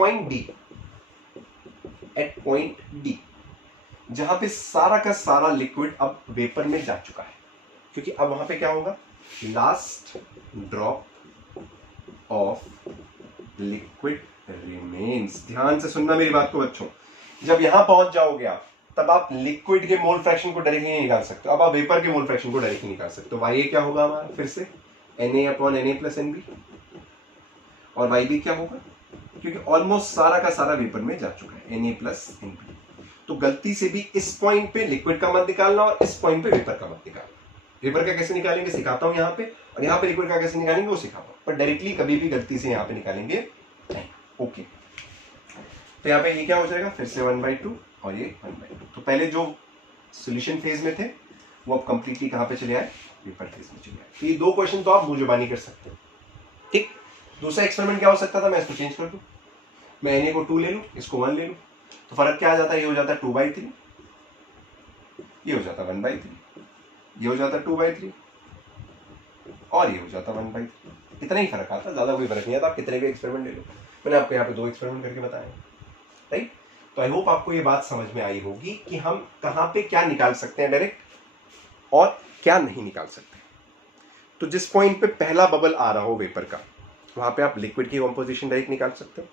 पॉइंट डी जहां पे सारा का सारा लिक्विड अब वेपर में जा चुका है, क्योंकि अब वहां पे क्या होगा? Last drop of liquid remains. ध्यान से सुनना मेरी बात को बच्चों, जब यहां पहुंच जाओगे आप, तब आप लिक्विड के मोल फ्रैक्शन को डायरेक्टली नहीं निकाल सकते, अब आप वेपर के मोल फ्रैक्शन को डायरेक्टली निकाल सकते हो। YA क्या होगा हमारा? फिर से Na/Na प्लस Nb। और YB क्या होगा? क्योंकि ऑलमोस्ट सारा का सारा वेपर में जा चुका है, Na प्लस Nb। तो गलती से भी इस पॉइंट पे लिक्विड का मत निकालना और इस पॉइंट पे वेपर का मत निकालना। वेपर का कैसे निकालेंगे सिखाता हूं यहाँ पे, और यहाँ पे लिक्विड का कैसे निकालेंगे वो सिखाता हूं, पर डायरेक्टली कभी भी गलती से यहाँ पे निकालेंगे नहीं। ओके, तो यहाँ पे ये क्या हो जाएगा? फिर से 1/2 और ये 1/2। तो पहले जो सोल्यूशन फेज में थे वो अब कंप्लीटली कहाँ पे चले आए? वेपर फेज में चले आए। तो ये 2 क्वेश्चन तो आप मुंहजुबानी कर सकते हो, ठीक। दूसरा एक्सपेरिमेंट क्या हो सकता था, मैं इसको चेंज कर दूं, मैं Na को 2 ले लूं, इसको 1 ले लूं, तो फर्क क्या आ जाता है, ये हो जाता है 2/3, ये हो जाता 1/3, ये हो जाता 2/3 और ये हो जाता 1/3। इतना ही फर्क आता, ज्यादा कोई फर्क नहीं आता। आप कितने भी एक्सपेरिमेंट ले लो, मैंने आपको यहाँ पे 2 एक्सपेरिमेंट करके बताए, राइट। तो आई होप आपको ये बात समझ में आई होगी कि हम कहाँ पे क्या निकाल सकते हैं डायरेक्ट और क्या नहीं निकाल सकते। तो जिस पॉइंट पे पहला बबल आ रहा हो वेपर का, वहां पे आप लिक्विड की कॉम्पोजिशन डायरेक्ट निकाल सकते हो,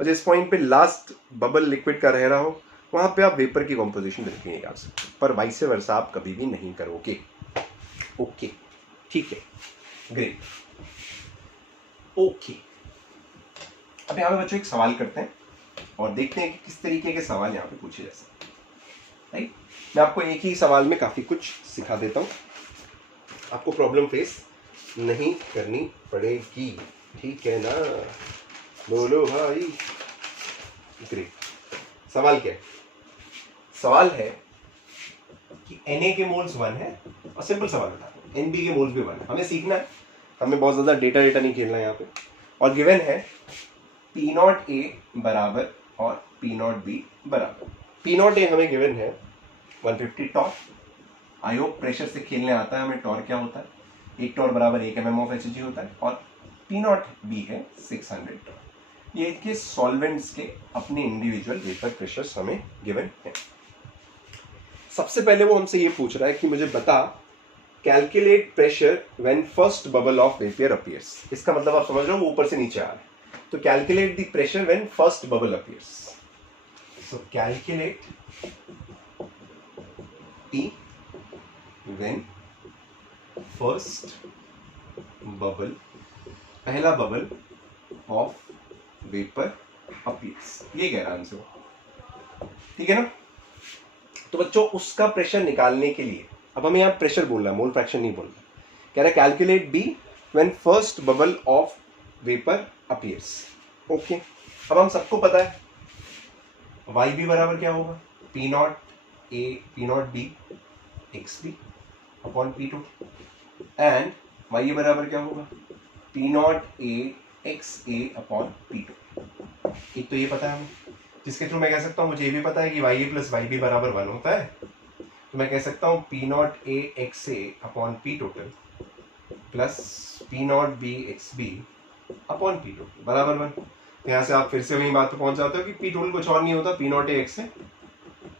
और जिस पॉइंट पे लास्ट बबल लिक्विड का रह रहा हो, वहां पे आप वेपर की कॉम्पोजिशन डायरेक्ट निकाल सकते हो, पर वाइस वर्सा आप कभी भी नहीं करोगे। ओके, ठीक है, ग्रेट, ओके। अब यहाँ पे बच्चों एक सवाल करते हैं और देखते हैं कि किस तरीके के सवाल यहाँ पे पूछे जा सकते हैं, राइट। मैं आपको एक ही सवाल में काफी कुछ सिखा देता हूँ, आपको प्रॉब्लम फेस नहीं करनी पड़ेगी, ठीक है ना, बोलो भाई। ग्रेट। सवाल क्या है, सवाल है कि Na के मोल्स 1 है, और सिंपल सवाल था, Nb के मोल्स भी 1 है। हमें सीखना है, हमें बहुत ज्यादा डेटा नहीं खेलना है यहाँ पे। और गिवन है P0A बराबर और P0B बराबर। P0A हमें गिवन है 150 टॉर्क। आई होप प्रेशर से खेलने आता है हमें। टॉर्क क्या होता है, 1 टॉर्क बराबर 1 mm ऑफ Hg होता है, और P0B है 600 टॉर्क। ये इनके सॉल्वेंट्स के अपने इंडिविजुअल वेपर प्रेशर्स हमें गिवन है। सबसे पहले वो हमसे ये पूछ रहा है कि मुझे बता calculate pressure when first bubble of vapour appears. इसका मतलब आप समझ रहे हो, वो ऊपर से नीचे आ रहा है। तो calculate the pressure when first bubble appears. So calculate P when first bubble, पहला बबल ऑफ वेपर अपीयर्स, ये कह रहा है हमसे, ठीक है ना। तो बच्चों उसका प्रेशर निकालने के लिए अब हमें यहाँ प्रेशर बोलना है, मोल फ्रैक्शन नहीं बोलना। कह रहा है calculate B when first bubble of vapour appears. Okay, अब हम सबको पता है वाई बी बराबर क्या होगा, P0A P0B XB upon P2, and Y A बराबर क्या होगा, P0A XA अपॉन P2। एक तो ये पता है हमें, जिसके थ्रू मैं कह सकता हूँ, मुझे ये भी पता है कि वाई ए प्लस वाई बी बराबर 1 होता है, तो मैं कह सकता हूँ P0A XA upon P total plus P0B XB upon P total बराबर 1। तो यहाँ से आप फिर से वही बात पे पहुंच जाते हो कि P टोटल कुछ और नहीं होता, P0A XA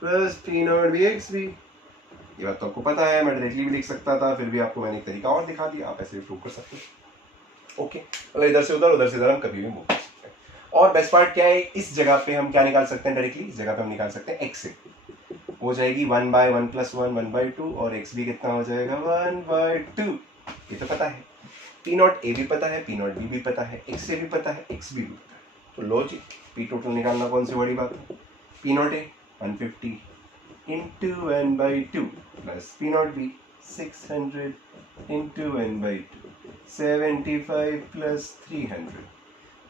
plus P0B XB। ये बात तो आपको पता है, मैं डायरेक्टली भी लिख सकता था, फिर भी आपको मैंने एक तरीका और दिखा दिया, आप ऐसे भी प्रूव कर सकते हो। ओके, मतलब इधर से उधर हम कभी भी मूव कर सकते हैं। और बेस्ट पार्ट क्या है, इस जगह पे हम क्या निकाल सकते हैं डायरेक्टली, इस जगह पे हम निकाल सकते हैं x से, हो जाएगी 1/1 + 1 1/2, और x भी कितना हो जाएगा 1/2। ये तो पता है, P0A भी पता है, P0B भी पता है, XA भी पता है, XB भी पता है। तो लो जी, P टोटल निकालना कौन सी बड़ी बात है। P0A 150 into n/2 plus P0B 600 into n/2 75 plus 300,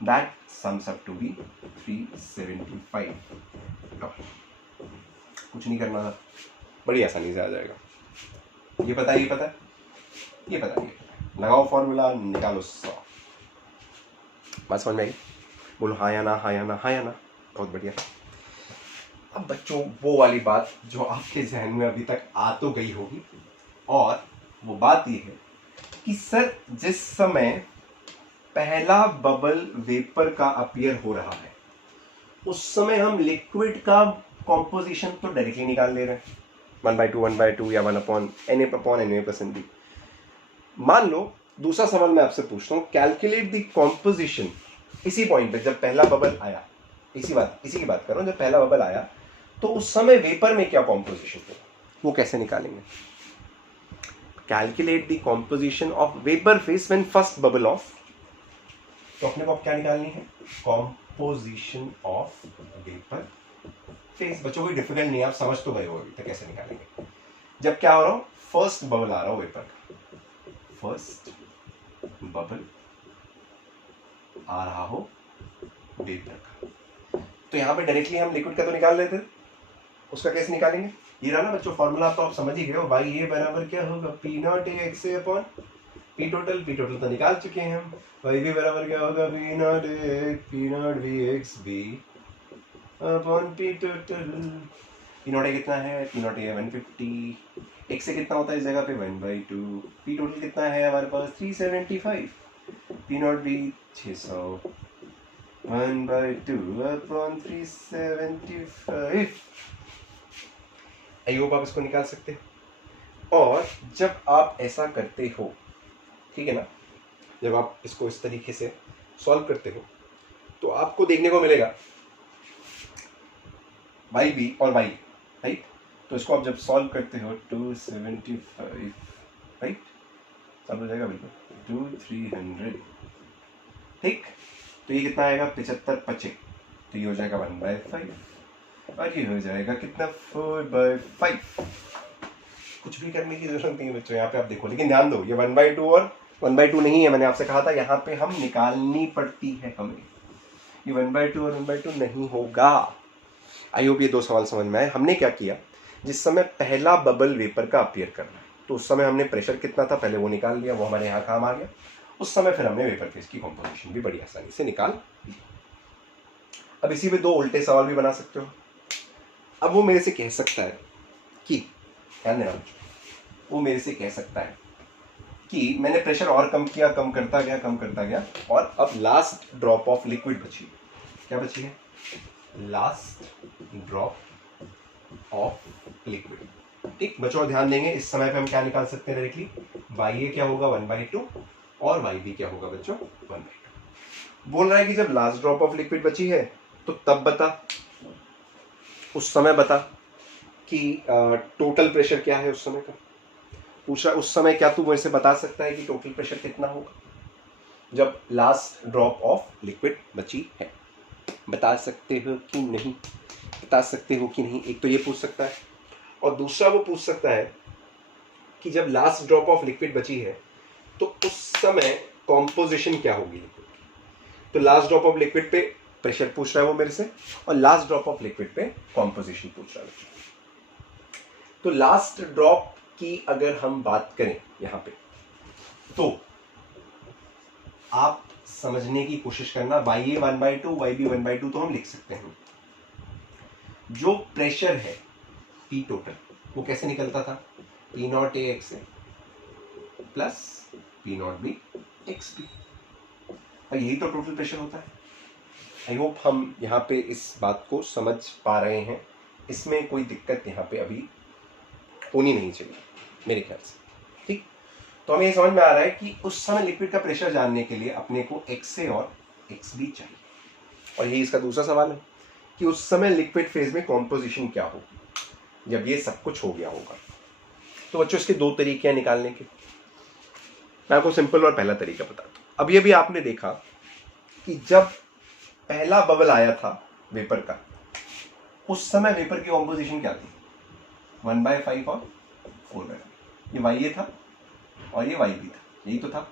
that sums up to be 375 dollar. कुछ नहीं करना था, बड़ी आसानी से आ जाएगा। ये पता है, ये पता है, ये पता है, लगाओ फॉर्मूला, निकालो 100। बात समझ में आई, बोलो हाँ या ना, हाँ या ना, हाँ या ना, बहुत बढ़िया। अब बच्चों वो वाली बात जो आपके जहन में अभी तक आ तो गई होगी, और वो बात ये है कि सर जिस समय पहला बबल वेपर का अपीयर हो रहा है, उस समय हम लिक्विड का कॉम्पोजिशन तो डायरेक्टली निकाल ले रहे हैं, 1/2 या 1/Na/Na+NB। मान लो दूसरा सवाल मैं आपसे पूछता हूँ, कैलकुलेट द कॉम्पोजिशन। इसी पॉइंट पे जब पहला बबल आया, इसी की बात कर रहा हूँ, जब पहला बबल आया तो उस समय वेपर में क्या कॉम्पोजिशन होगा, वो कैसे निकालेंगे। Calculate the composition of vapour face when first bubble of, तो अपने को क्या निकालनी है, कॉम्पोजिशन ऑफ वेपर फेस। बच्चों कोई डिफिकल्ट नहीं है, आप समझ तो गए हो अभी तक कैसे निकालेंगे। जब क्या हो रहा हो, फर्स्ट बबल आ रहा हो वेपर का, फर्स्ट बबल आ रहा हो वेपर का, तो यहां पे डायरेक्टली हम लिक्विड का तो निकाल लेते, उसका कैसे निकालेंगे, ये रहा ना बच्चों फॉर्मूला, तो आप समझ ही गए हो। वाई ए बराबर क्या होगा, P not A X A upon P total तो निकाल चुके हैं हम। वाई बी बराबर क्या होगा, P not A P not B X B upon P total. P not A कितना है, P not A 150, X A कितना होता है इस जगह पे 1/2, पी टोटल कितना है हमारे पास 375, P not be 600 1/2 upon 375। I hope आप इसको निकाल सकते हो। और जब आप ऐसा करते हो, ठीक है ना, जब आप इसको इस तरीके से सॉल्व करते हो तो आपको देखने को मिलेगा वाई बी और वाई, राइट। तो इसको आप जब सॉल्व करते हो 275, राइट, सॉल्व हो जाएगा बिल्कुल 2300, ठीक। तो ये कितना आएगा 75 पचे, तो ये हो जाएगा 1/5 और ये हो जाएगा कितना 4/5। कुछ भी करने की जरूरत नहीं है बच्चों, यहाँ पे आप देखो, लेकिन ध्यान दो ये 1/2 और 1/2 नहीं है, मैंने आपसे कहा था यहाँ पे हम निकालनी पड़ती है हमें, ये 1/2 और 1/2 नहीं होगा। आई होप ये दो सवाल समझ में आए। हमने क्या किया, जिस समय पहला बबल वेपर का अपीयर करना है तो उस समय हमने प्रेशर कितना था पहले वो निकाल लिया, वो हमारे यहाँ काम आ गया। उस समय फिर हमने वेपर फेज की कॉम्पोजिशन भी बड़ी आसानी से निकाल ली। अब इसी पे दो उल्टे सवाल भी बना सकते हो। अब वो मेरे से कह सकता है कि, ध्यान देना, वो मेरे से कह सकता है कि मैंने प्रेशर और कम किया, कम करता गया और अब लास्ट ड्रॉप ऑफ लिक्विड बची। क्या बची है, लास्ट ड्रॉप ऑफ लिक्विड, ठीक। बच्चों ध्यान देंगे, इस समय पे हम क्या निकाल सकते हैं डायरेक्टली, वाई ए क्या होगा 1/2 और वाई बी क्या होगा बच्चों 1/2। बोल रहा है कि जब लास्ट ड्रॉप ऑफ लिक्विड बची है तो तब बता, उस समय बता कि टोटल प्रेशर क्या है उस समय का। पूछा उस समय क्या तू मेरे से बता सकता है कि टोटल प्रेशर कितना होगा जब लास्ट ड्रॉप ऑफ लिक्विड बची है। बता सकते हो कि नहीं, बता सकते हो कि नहीं, एक तो ये पूछ सकता है। और दूसरा वो पूछ सकता है कि जब लास्ट ड्रॉप ऑफ लिक्विड बची है तो उस समय कॉम्पोजिशन क्या होगी लिक्विड की। तो लास्ट ड्रॉप ऑफ लिक्विड पे प्रेशर पूछ रहा है वो मेरे से, और लास्ट ड्रॉप ऑफ लिक्विड पे कॉम्पोजिशन पूछ रहा है। तो लास्ट ड्रॉप की अगर हम बात करें यहां पे, तो आप समझने की कोशिश करना, वाई ए 1/2 वाई बी 1/2 तो हम लिख सकते हैं। जो प्रेशर है पी टोटल वो कैसे निकलता था, P not A X A plus P not B X B, और यही तो टोटल प्रेशर होता है। आई होप हम यहाँ पे इस बात को समझ पा रहे हैं, इसमें कोई दिक्कत यहाँ पे अभी होनी नहीं चाहिए मेरे ख्याल से, ठीक। तो हमें ये समझ में आ रहा है कि उस समय लिक्विड का प्रेशर जानने के लिए अपने को एक्स ए और एक्स बी चाहिए, और यही इसका दूसरा सवाल है कि उस समय लिक्विड फेज में कॉम्पोजिशन क्या होगी जब ये सब कुछ हो गया होगा। तो बच्चों इसके दो तरीके हैं निकालने के, मैं आपको सिंपल और पहला तरीका बताता हूँ। अब ये भी आपने देखा कि जब पहला बबल आया था वेपर का, उस समय वेपर की कॉम्पोजिशन क्या थी, 1/5 और 4/5। ये वाई ए था और ये वाई बी था, यही तो था।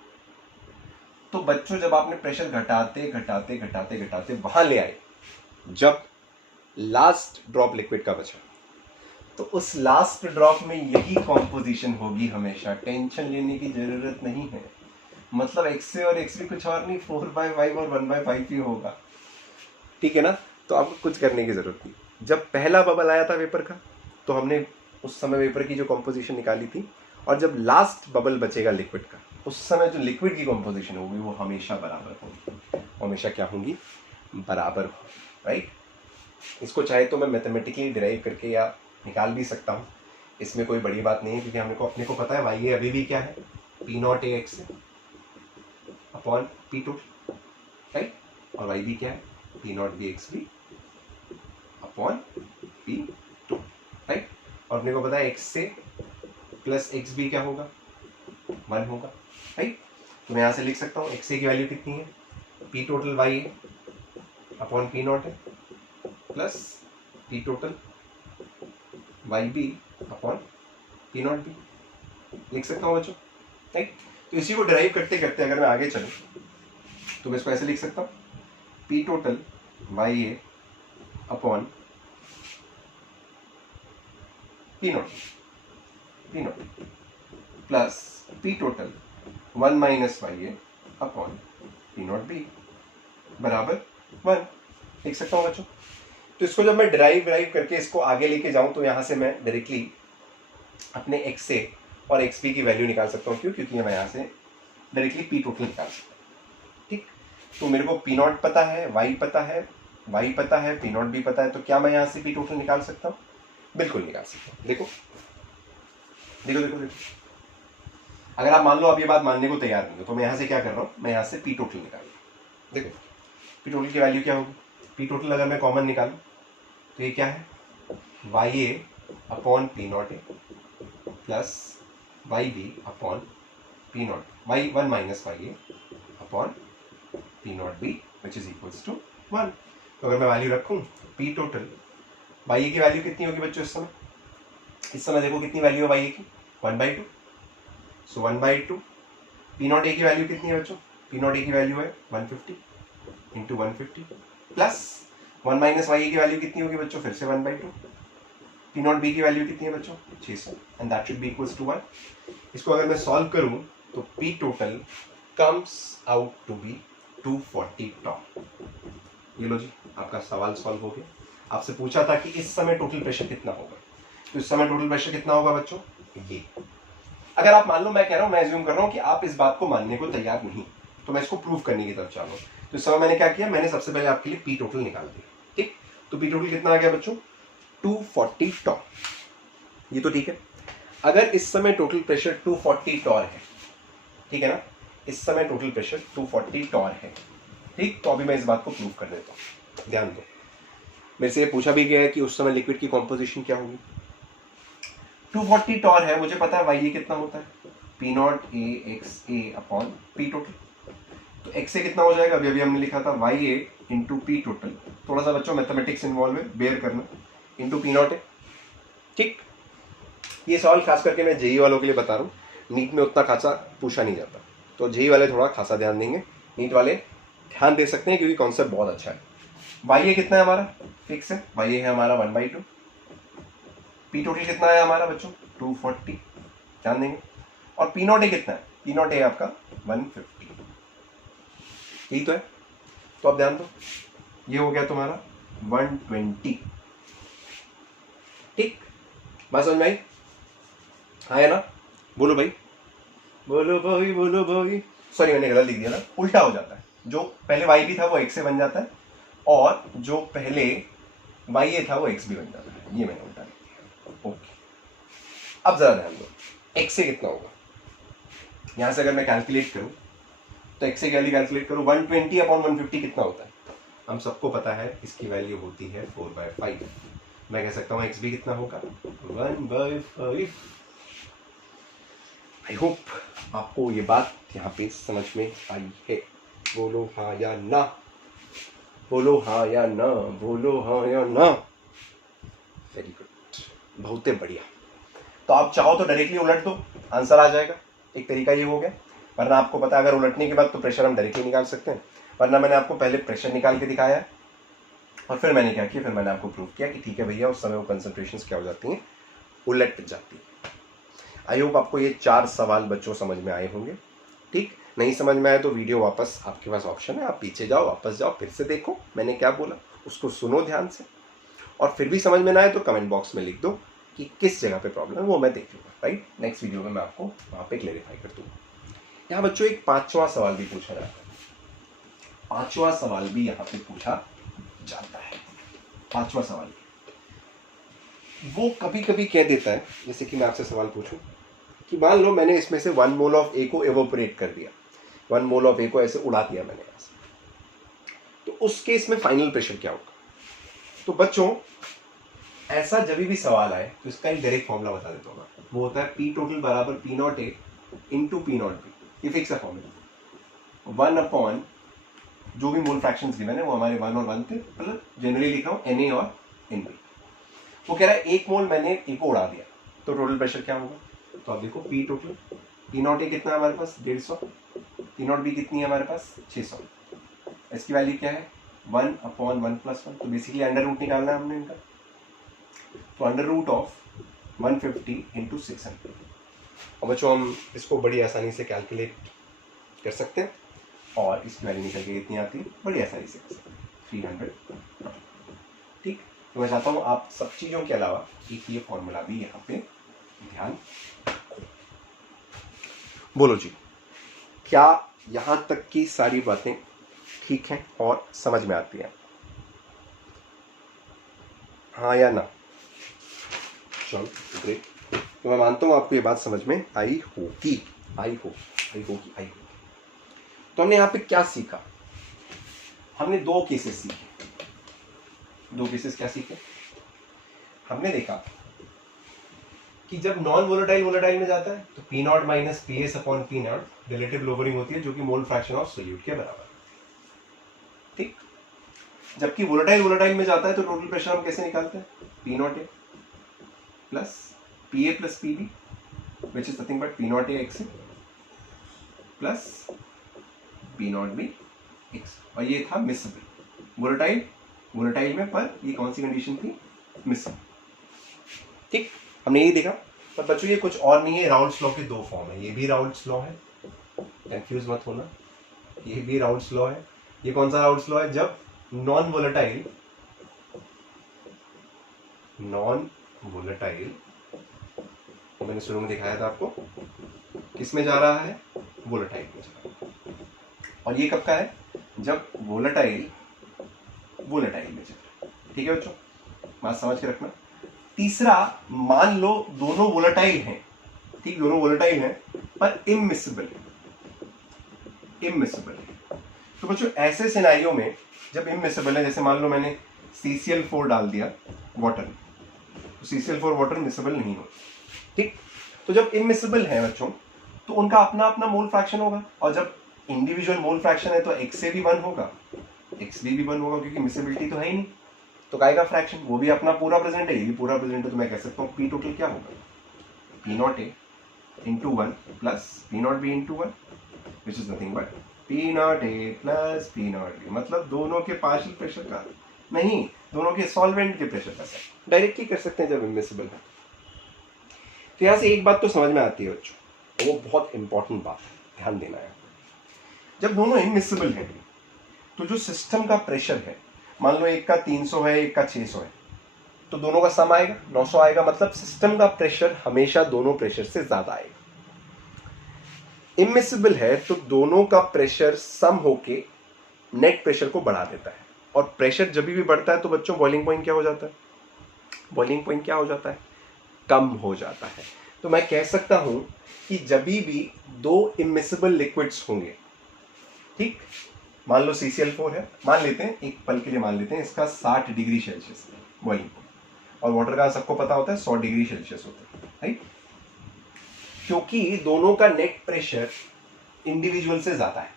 तो बच्चों जब आपने प्रेशर घटाते घटाते घटाते घटाते वहां ले आए, जब लास्ट ड्रॉप लिक्विड का बचा, तो उस लास्ट ड्रॉप में यही कॉम्पोजिशन होगी हमेशा, टेंशन लेने की जरूरत नहीं है। मतलब एक्स ए और एक्स बी कुछ और नहीं, 4/5 और 1/5 ही होगा, ठीक है ना। तो आपको कुछ करने की जरूरत नहीं। जब पहला बबल आया था वेपर का तो हमने उस समय वेपर की जो कॉम्पोजिशन निकाली थी, और जब लास्ट बबल बचेगा लिक्विड का उस समय जो लिक्विड की कॉम्पोजिशन होगी वो हमेशा बराबर होगी, हमेशा क्या होंगी, बराबर हो, राइट। इसको चाहे तो मैं मैथमेटिकली डिराइव करके या निकाल भी सकता हूँ, इसमें कोई बड़ी बात नहीं है, क्योंकि अपने को पता है वाई ए अभी भी क्या है, P not A X upon P two, right, और वाई बी क्या है, P not B X B upon P two, right. और अपने को पता है एक्स से प्लस एक्स बी क्या होगा, 1 होगा, राइट। तो मैं यहाँ से लिख सकता हूँ एक्स ए की वैल्यू कितनी है, P total Y A upon P not है plus P total Y B upon P not B, लिख सकता हूँ बच्चों, राइट। तो इसी को ड्राइव करते करते अगर मैं आगे चलूँ तो मैं इसको ऐसे लिख सकता हूँ, P total Y A upon P naught plus P total 1 minus Y A upon P not B बराबर 1। लिख सकता हूँ बच्चों। तो इसको जब मैं ड्राइव करके इसको आगे लेके जाऊं तो यहां से मैं डायरेक्टली अपने एक्स ए और एक्स बी की वैल्यू निकाल सकता हूँ। क्यों? क्योंकि मैं यहाँ से डायरेक्टली पी टोटल निकाल सकता हूँ। ठीक, तो मेरे को पी नॉट पता है, वाई पता है, वाई पता है, पी नॉट भी पता है, तो क्या मैं यहाँ से पी टोटल निकाल सकता हूँ? बिल्कुल निकाल सकता हूँ। देखो देखो देखो देखो, अगर आप मान लो आप ये बात मानने को तैयार नहीं हो तो मैं यहाँ से क्या कर रहा हूँ, मैं यहाँ से पी टोटल निकाल रहा हूँ। देखो पी टोटल की वैल्यू क्या होगी, पी टोटल अगर मैं कॉमन निकालूँ तो ये क्या है, Y A upon P not A plus Y B upon P naught Y 1 minus Y A upon P not B which is equals to 1। तो अगर मैं वैल्यू रखूँ पी टोटल वाई ए की वैल्यू कितनी होगी बच्चों इस समय? इस समय देखो कितनी वैल्यू है वाई ए की, 1/2। सो 1/2। पी नॉट ए की वैल्यू कितनी है बच्चों? पी नॉट ए की वैल्यू है 150 into 150 plus 1 minus Y A की वैल्यू कितनी होगी बच्चों? फिर से 1/2। पी नॉट बी की वैल्यू कितनी है बच्चों? 600 and that should be equals to 1। इसको अगर मैं सॉल्व करूं तो P total comes out to be 240 torr. ये लो जी, आपका सवाल सॉल्व हो गया। आपसे पूछा था कि इस समय टोटल प्रेशर कितना होगा, तो इस समय टोटल प्रेशर कितना होगा बच्चों? ये। अगर आप मान लो, मैं कह रहा हूं, मैं एज्यूम कर रहा हूं कि आप इस बात को मानने को तैयार नहीं, तो मैं इसको प्रूव करने की तरफ चाहूँ। तो इस समय मैंने क्या किया, मैंने सबसे पहले आपके लिए पी टोटल निकाल दिया। ठीक, तो पी टोटल कितना आ गया बच्चों? 240 टॉ। ये तो ठीक है। अगर इस समय टोटल प्रेशर 240 टॉर है, ठीक है ना, इस समय टोटल प्रेशर 240 टॉर है, ठीक, तो अभी मैं इस बात को प्रूव कर देता हूँ। ध्यान दो, मेरे से ये पूछा भी गया है कि उस समय लिक्विड की कॉम्पोजिशन क्या होगी। 240 टॉर है, मुझे पता है वाई ए कितना होता है, P not A X A upon P total. तो एक्स ए कितना हो जाएगा, अभी अभी हमने लिखा था वाई ए इंटू पी टोटल, थोड़ा सा बच्चों मैथमेटिक्स इन्वॉल्व है, बेयर करना, इंटू पी नॉट है। ठीक, ये सवाल खास करके मैं जेई वालों के लिए बता रहा हूँ, नीट में उतना खासा पूछा नहीं जाता, तो जेई वाले थोड़ा खासा ध्यान देंगे, नीट वाले ध्यान दे सकते हैं क्योंकि कॉन्सेप्ट बहुत अच्छा है। वाई ए कितना है हमारा, फिक्स है, वाई ए है हमारा 1/2। पी टोटल कितना है हमारा बच्चों? 240, ध्यान देंगे। और पी नॉट ए कितना है? पी नॉट ए आपका 150, यही तो है। तो अब ध्यान दो, ये हो गया तुम्हारा 120। ठीक, बात समझ में आई? हाँ है ना? बोलो भाई, बोलो भाई, बोलो भाई। सॉरी मैंने गलत लिख दिया ना, उल्टा हो जाता है, जो पहले वाई बी था वो एक्स ए बन जाता है और जो पहले वाई ए था वो एक्स बी बन जाता है, ये मैंने उल्टा लिख दिया। ओके, अब जरा ध्यान दो, एक्स ए कितना होगा, यहां से अगर मैं कैलकुलेट करूं तो एक्स ए की वैल्यू कैलकुलेट करूं, 120 अपॉन 150 कितना होता है? हम सबको पता है इसकी वैल्यू होती है 4/5। मैं कह सकता हूं एक्स बी कितना होगा, 1/5। आई होप आपको ये बात यहाँ पे समझ में आई है। बोलो हाँ या ना, बोलो हाँ या ना, बोलो हाँ या ना। वेरी गुड, बहुत ही बढ़िया। तो आप चाहो तो डायरेक्टली उलट दो, आंसर आ जाएगा, एक तरीका ये हो गया। वरना आपको पता है अगर उलटने के बाद तो प्रेशर हम डायरेक्टली निकाल सकते हैं, वरना मैंने आपको पहले प्रेशर निकाल के दिखाया है और फिर मैंने क्या किया, फिर मैंने आपको प्रूव किया कि ठीक है भैया, उस समय वो कंसंट्रेशंस क्या हो जाती हैं, उलट जाती है। आई होप आपको ये 4 सवाल बच्चों समझ में आए होंगे। ठीक, नहीं समझ में आए तो वीडियो वापस, आपके पास ऑप्शन है, आप पीछे जाओ, वापस जाओ, फिर से देखो मैंने क्या बोला, उसको सुनो ध्यान से, और फिर भी समझ में ना आए तो कमेंट बॉक्स में लिख दो कि किस जगह पे प्रॉब्लम है, वो मैं देख लूँगा। राइट, नेक्स्ट वीडियो में मैं आपको वहाँ पे क्लेरिफाई कर दूँगा। यहाँ बच्चों एक 5वां सवाल भी पूछा जाता है, 5वां सवाल भी यहाँ पे पूछा जाता है। 5वां सवाल वो कभी कभी कह देता है, जैसे कि मैं आपसे सवाल पूछूं कि मान लो मैंने इसमें से 1 मोल ऑफ ए को एवोपरेट कर दिया, 1 मोल ऑफ ए को ऐसे उड़ा दिया मैंने यहाँ से, तो उस केस में फाइनल प्रेशर क्या होगा? तो बच्चों ऐसा जब भी सवाल आए तो इसका एक डायरेक्ट फॉर्मूला बता देता हूँ मैं, वो होता है पी टोटल बराबर P not a into P not be. ये फिक्स है फॉर्मूला, 1 अपॉन जो भी मोल फ्रैक्शंस गिवन है वो हमारे 1 और 1 थे, मतलब जनरली लिख रहा हूँ एन ए और एन बी। वो कह रहा है 1 मोल मैंने ए को उड़ा दिया तो टोटल प्रेशर क्या होगा? तो आप देखो P total, P not A कितना है हमारे पास 150, पी नॉट बी कितनी है हमारे पास 600, इसकी वैल्यू क्या है 1 अपॉन 1 प्लस 1। तो बेसिकली अंडर रूट निकालना है हमने इनका, तो अंडर रूट ऑफ 150 इंटू 600। और बच्चों हम इसको बड़ी आसानी से कैलकुलेट कर सकते हैं और इसकी वैल्यू निकल के कितनी आती है, बड़ी आसानी से 300। ठीक, तो मैं चाहता हूँ आप सब चीज़ों के अलावा एक ये फॉर्मूला भी यहाँ पे ध्यान रखो। बोलो जी, क्या यहाँ तक की सारी बातें ठीक हैं और समझ में आती हैं? हाँ या ना? चलो ग्रेट। तो मैं मानता हूँ आपको ये बात समझ में आई होगी। तो हमने यहाँ पे क्या सीखा? हमने दो केसेस सीखे। दो केसेस क्या सीखे? हमने देखा कि जब नॉन वोलेटाइल वोलेटाइल में जाता है तो P not minus P S upon P not relative lowering होती है, जो कि मोल फ्रैक्शन ऑफ सोल्यूट के बराबर। ठीक, जबकि वोलेटाइल वोलेटाइल में जाता है तो टोटल प्रेशर हम कैसे निकालते हैं? P not A plus P A plus P B which is nothing but P not A X plus P not B X. और ये था मिसेबल वोलेटाइल में, पर ये कौन सी कंडीशन थी? मिसेबल। ठीक, हमने यही देखा। पर बच्चों ये कुछ और नहीं है, राउल्स लॉ के दो फॉर्म है। ये भी राउल्स लॉ है, कंफ्यूज मत होना, ये भी राउल्स लॉ है। ये कौन सा राउल्स लॉ है? जब नॉन वोलेटाइल मैंने शुरू में दिखाया था आपको, किस में जा रहा है? वोलेटाइल में जा रहा है। और ये कब का है? जब वोलेटाइल में जा रहा है। ठीक है बच्चों, बात समझ के रखना। तीसरा, मान लो दोनों वोलेटाइल हैं, ठीक, दोनों वोलेटाइल हैं पर इमिसिबल है। तो बच्चों ऐसे सिनेरियो में जब इमिसिबल है, जैसे मान लो मैंने CCl4 डाल दिया वाटर में, तो CCl4 वाटर मिसिबल नहीं होगा। ठीक, तो जब इमिसिबल है बच्चों तो उनका अपना अपना मोल फ्रैक्शन होगा, और जब इंडिविजुअल मोल फ्रैक्शन है तो x से भी 1 होगा, x भी 1 होगा, क्योंकि मिसिबिलिटी तो है ही नहीं। तो काय का फ्रैक्शन, वो भी अपना पूरा प्रेजेंट है, ये भी पूरा प्रेजेंट है। तो मैं कह सकता हूँ पी टोटल क्या होगा? P not a into 1 plus P not be into 1 which is nothing but P not A plus P not be. मतलब दोनों के पार्शियल प्रेशर का नहीं, दोनों के सॉल्वेंट के प्रेशर का सेट डायरेक्टली कर सकते हैं जब इमिसिबल है। तो यहाँ से एक बात तो समझ में आती है बच्चों, वो बहुत इंपॉर्टेंट बात है, ध्यान देना है। जब दोनों इमिसिबल हैं तो जो सिस्टम का प्रेशर है, मान लो एक का 300 है एक का 600 है, तो दोनों का सम आएगा 900 आएगा। मतलब सिस्टम का प्रेशर हमेशा दोनों प्रेशर से ज्यादा आएगा। इमिसिबल है तो दोनों का प्रेशर सम होके नेट प्रेशर को बढ़ा देता है, और प्रेशर जब भी बढ़ता है तो बच्चों बॉइलिंग पॉइंट क्या हो जाता है? बॉइलिंग पॉइंट क्या हो जाता है? कम हो जाता है। तो मैं कह सकता हूं कि जब भी दो इमिसिबल लिक्विड्स होंगे, ठीक, मान लो CCl4 है, मान लेते हैं एक पल के लिए, मान लेते हैं इसका 60 डिग्री सेल्सियस बॉइलिंग पॉइंट, और वाटर का सबको पता होता है 100 डिग्री सेल्सियस होता है, राइट? क्योंकि दोनों का नेट प्रेशर इंडिविजुअल से ज्यादा है,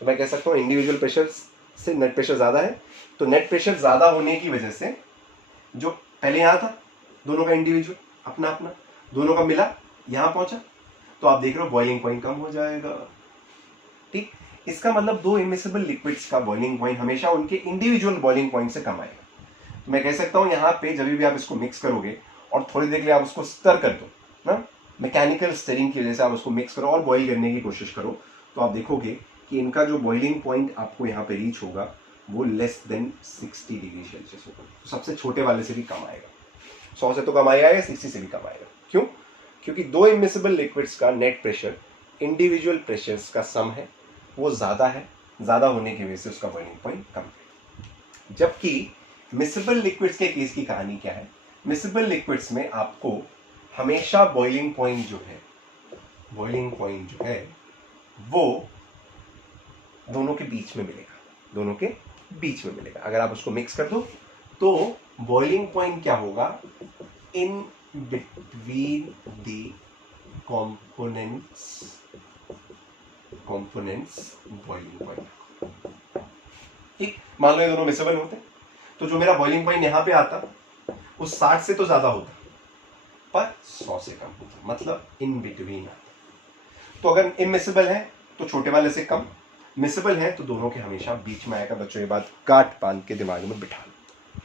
तो मैं कह सकता हूं इंडिविजुअल प्रेशर से नेट प्रेशर ज्यादा है। तो नेट प्रेशर ज्यादा होने की वजह से जो पहले यहां था दोनों का इंडिविजुअल अपना अपना, दोनों का मिला यहां पहुंचा, तो आप देख रहे हो बॉइलिंग पॉइंट कम हो जाएगा। ठीक, इसका मतलब दो इमिसिबल लिक्विड्स का बॉइलिंग पॉइंट हमेशा उनके इंडिविजुअल बॉइलिंग पॉइंट से कम आएगा। तो मैं कह सकता हूं यहाँ पे जब भी आप इसको मिक्स करोगे और थोड़ी देर के लिए आप उसको स्टर कर दो ना, मैकेनिकल स्टरिंग की वजह से आप उसको मिक्स करो और बॉईल करने की कोशिश करो, तो आप देखोगे कि इनका जो बॉइलिंग पॉइंट आपको यहाँ पे रीच होगा वो लेस देन 60 डिग्री सेल्सियस होगा। तो सबसे छोटे वाले से भी कम आएगा, 100 से तो कम आएगा या 60 से भी कम आएगा। क्यों? क्योंकि दो इमिसिबल लिक्विड्स का नेट प्रेशर इंडिविजुअल प्रेशर्स का सम है, वो ज्यादा है, ज्यादा होने की वजह से उसका बॉइलिंग पॉइंट कम है। जबकि मिसिबल लिक्विड्स के केस की कहानी क्या है? मिसिबल लिक्विड्स में आपको हमेशा बॉइलिंग पॉइंट जो है वो दोनों के बीच में मिलेगा, अगर आप उसको मिक्स कर दो तो बॉइलिंग पॉइंट क्या होगा? In between the components boiling point. ठीक, मान लो ये दोनों मिसिबल होते तो जो मेरा बॉइलिंग पॉइंट यहां पे आता वो 60 से तो ज्यादा होता पर 100 से कम होता, मतलब इन बिटवीन आता। तो अगर इमिसिबल है तो छोटे वाले से कम, मिसिबल है तो दोनों के हमेशा बीच में आएगा। बच्चों ये बात काट बांध के दिमाग में बिठा लो।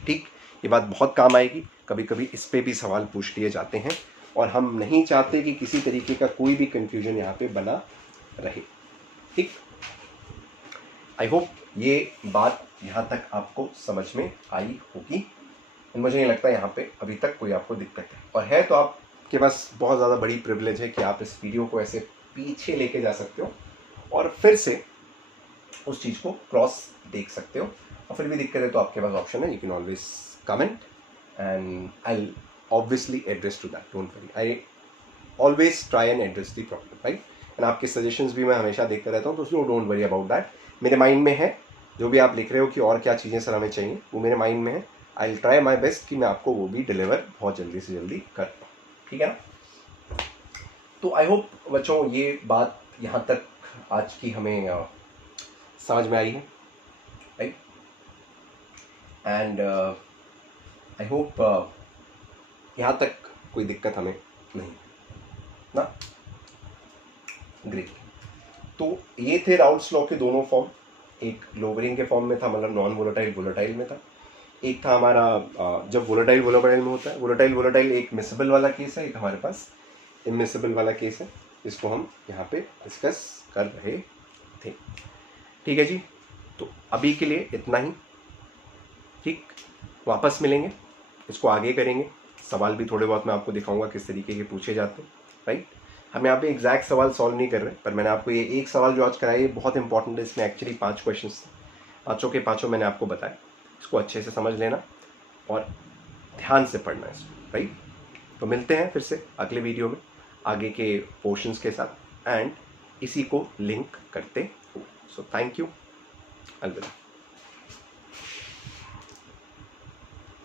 ठीक, ये बात बहुत काम आएगी। कभी कभी इस पे भी सवाल पूछ लिए जाते हैं और हम नहीं चाहते कि किसी तरीके का कोई भी कन्फ्यूजन यहाँ पे बना रहे। ठीक, आई होप ये बात यहाँ तक आपको समझ में आई होगी। मुझे नहीं लगता यहाँ पे अभी तक कोई आपको दिक्कत है, और है तो आपके पास बहुत ज़्यादा बड़ी प्रिविलेज है कि आप इस वीडियो को ऐसे पीछे लेके जा सकते हो और फिर से उस चीज़ को क्रॉस देख सकते हो। और फिर भी दिक्कत है तो आपके पास ऑप्शन है, you can always comment and I obviously address to that, don't worry, I always try and address the problem, right. And आपके सजेशंस भी मैं हमेशा देखता रहता हूँ, तो डोंट वरी अबाउट दैट। मेरे माइंड में है जो भी आप लिख रहे हो कि और क्या चीज़ें सर हमें चाहिए, वो मेरे माइंड में है। I will try my best कि मैं आपको वो भी डिलीवर बहुत जल्दी से जल्दी कर पाऊँ, ठीक है ना। तो आई होप बच्चों ये बात यहाँ तक आज की हमें समझ में आई है, राइट। एंड आई होप यहाँ तक कोई दिक्कत हमें नहीं ना। ग्रेट। तो ये थे राउल्स लॉ के दोनों फॉर्म, एक लोवरिंग के फॉर्म में था, मतलब नॉन वोलेटाइल वोलेटाइल में था। एक था हमारा जब वोलेटाइल वोलेटाइल में होता है, वोलेटाइल वोलेटाइल एक मिसेबल वाला केस है, एक हमारे पास इमिसेबल वाला केस है, इसको हम यहाँ पे डिस्कस कर रहे थे। ठीक है जी, तो अभी के लिए इतना ही। ठीक, वापस मिलेंगे, इसको आगे करेंगे। सवाल भी थोड़े बहुत मैं आपको दिखाऊंगा किस तरीके के पूछे जाते हैं, राइट। हम यहाँ पे एग्जैक्ट सवाल सॉल्व नहीं कर रहे, पर मैंने आपको ये एक सवाल जो आज कराया ये बहुत इंपॉर्टेंट है। इसमें एक्चुअली 5 क्वेश्चन थे, पाँचों के पाँचों मैंने आपको बताया। इसको अच्छे से समझ लेना और ध्यान से पढ़ना इसको, राइट। तो मिलते हैं फिर से अगले वीडियो में आगे के पोर्शंस के साथ एंड इसी को लिंक करते हो। सो थैंक यू, अलविदा।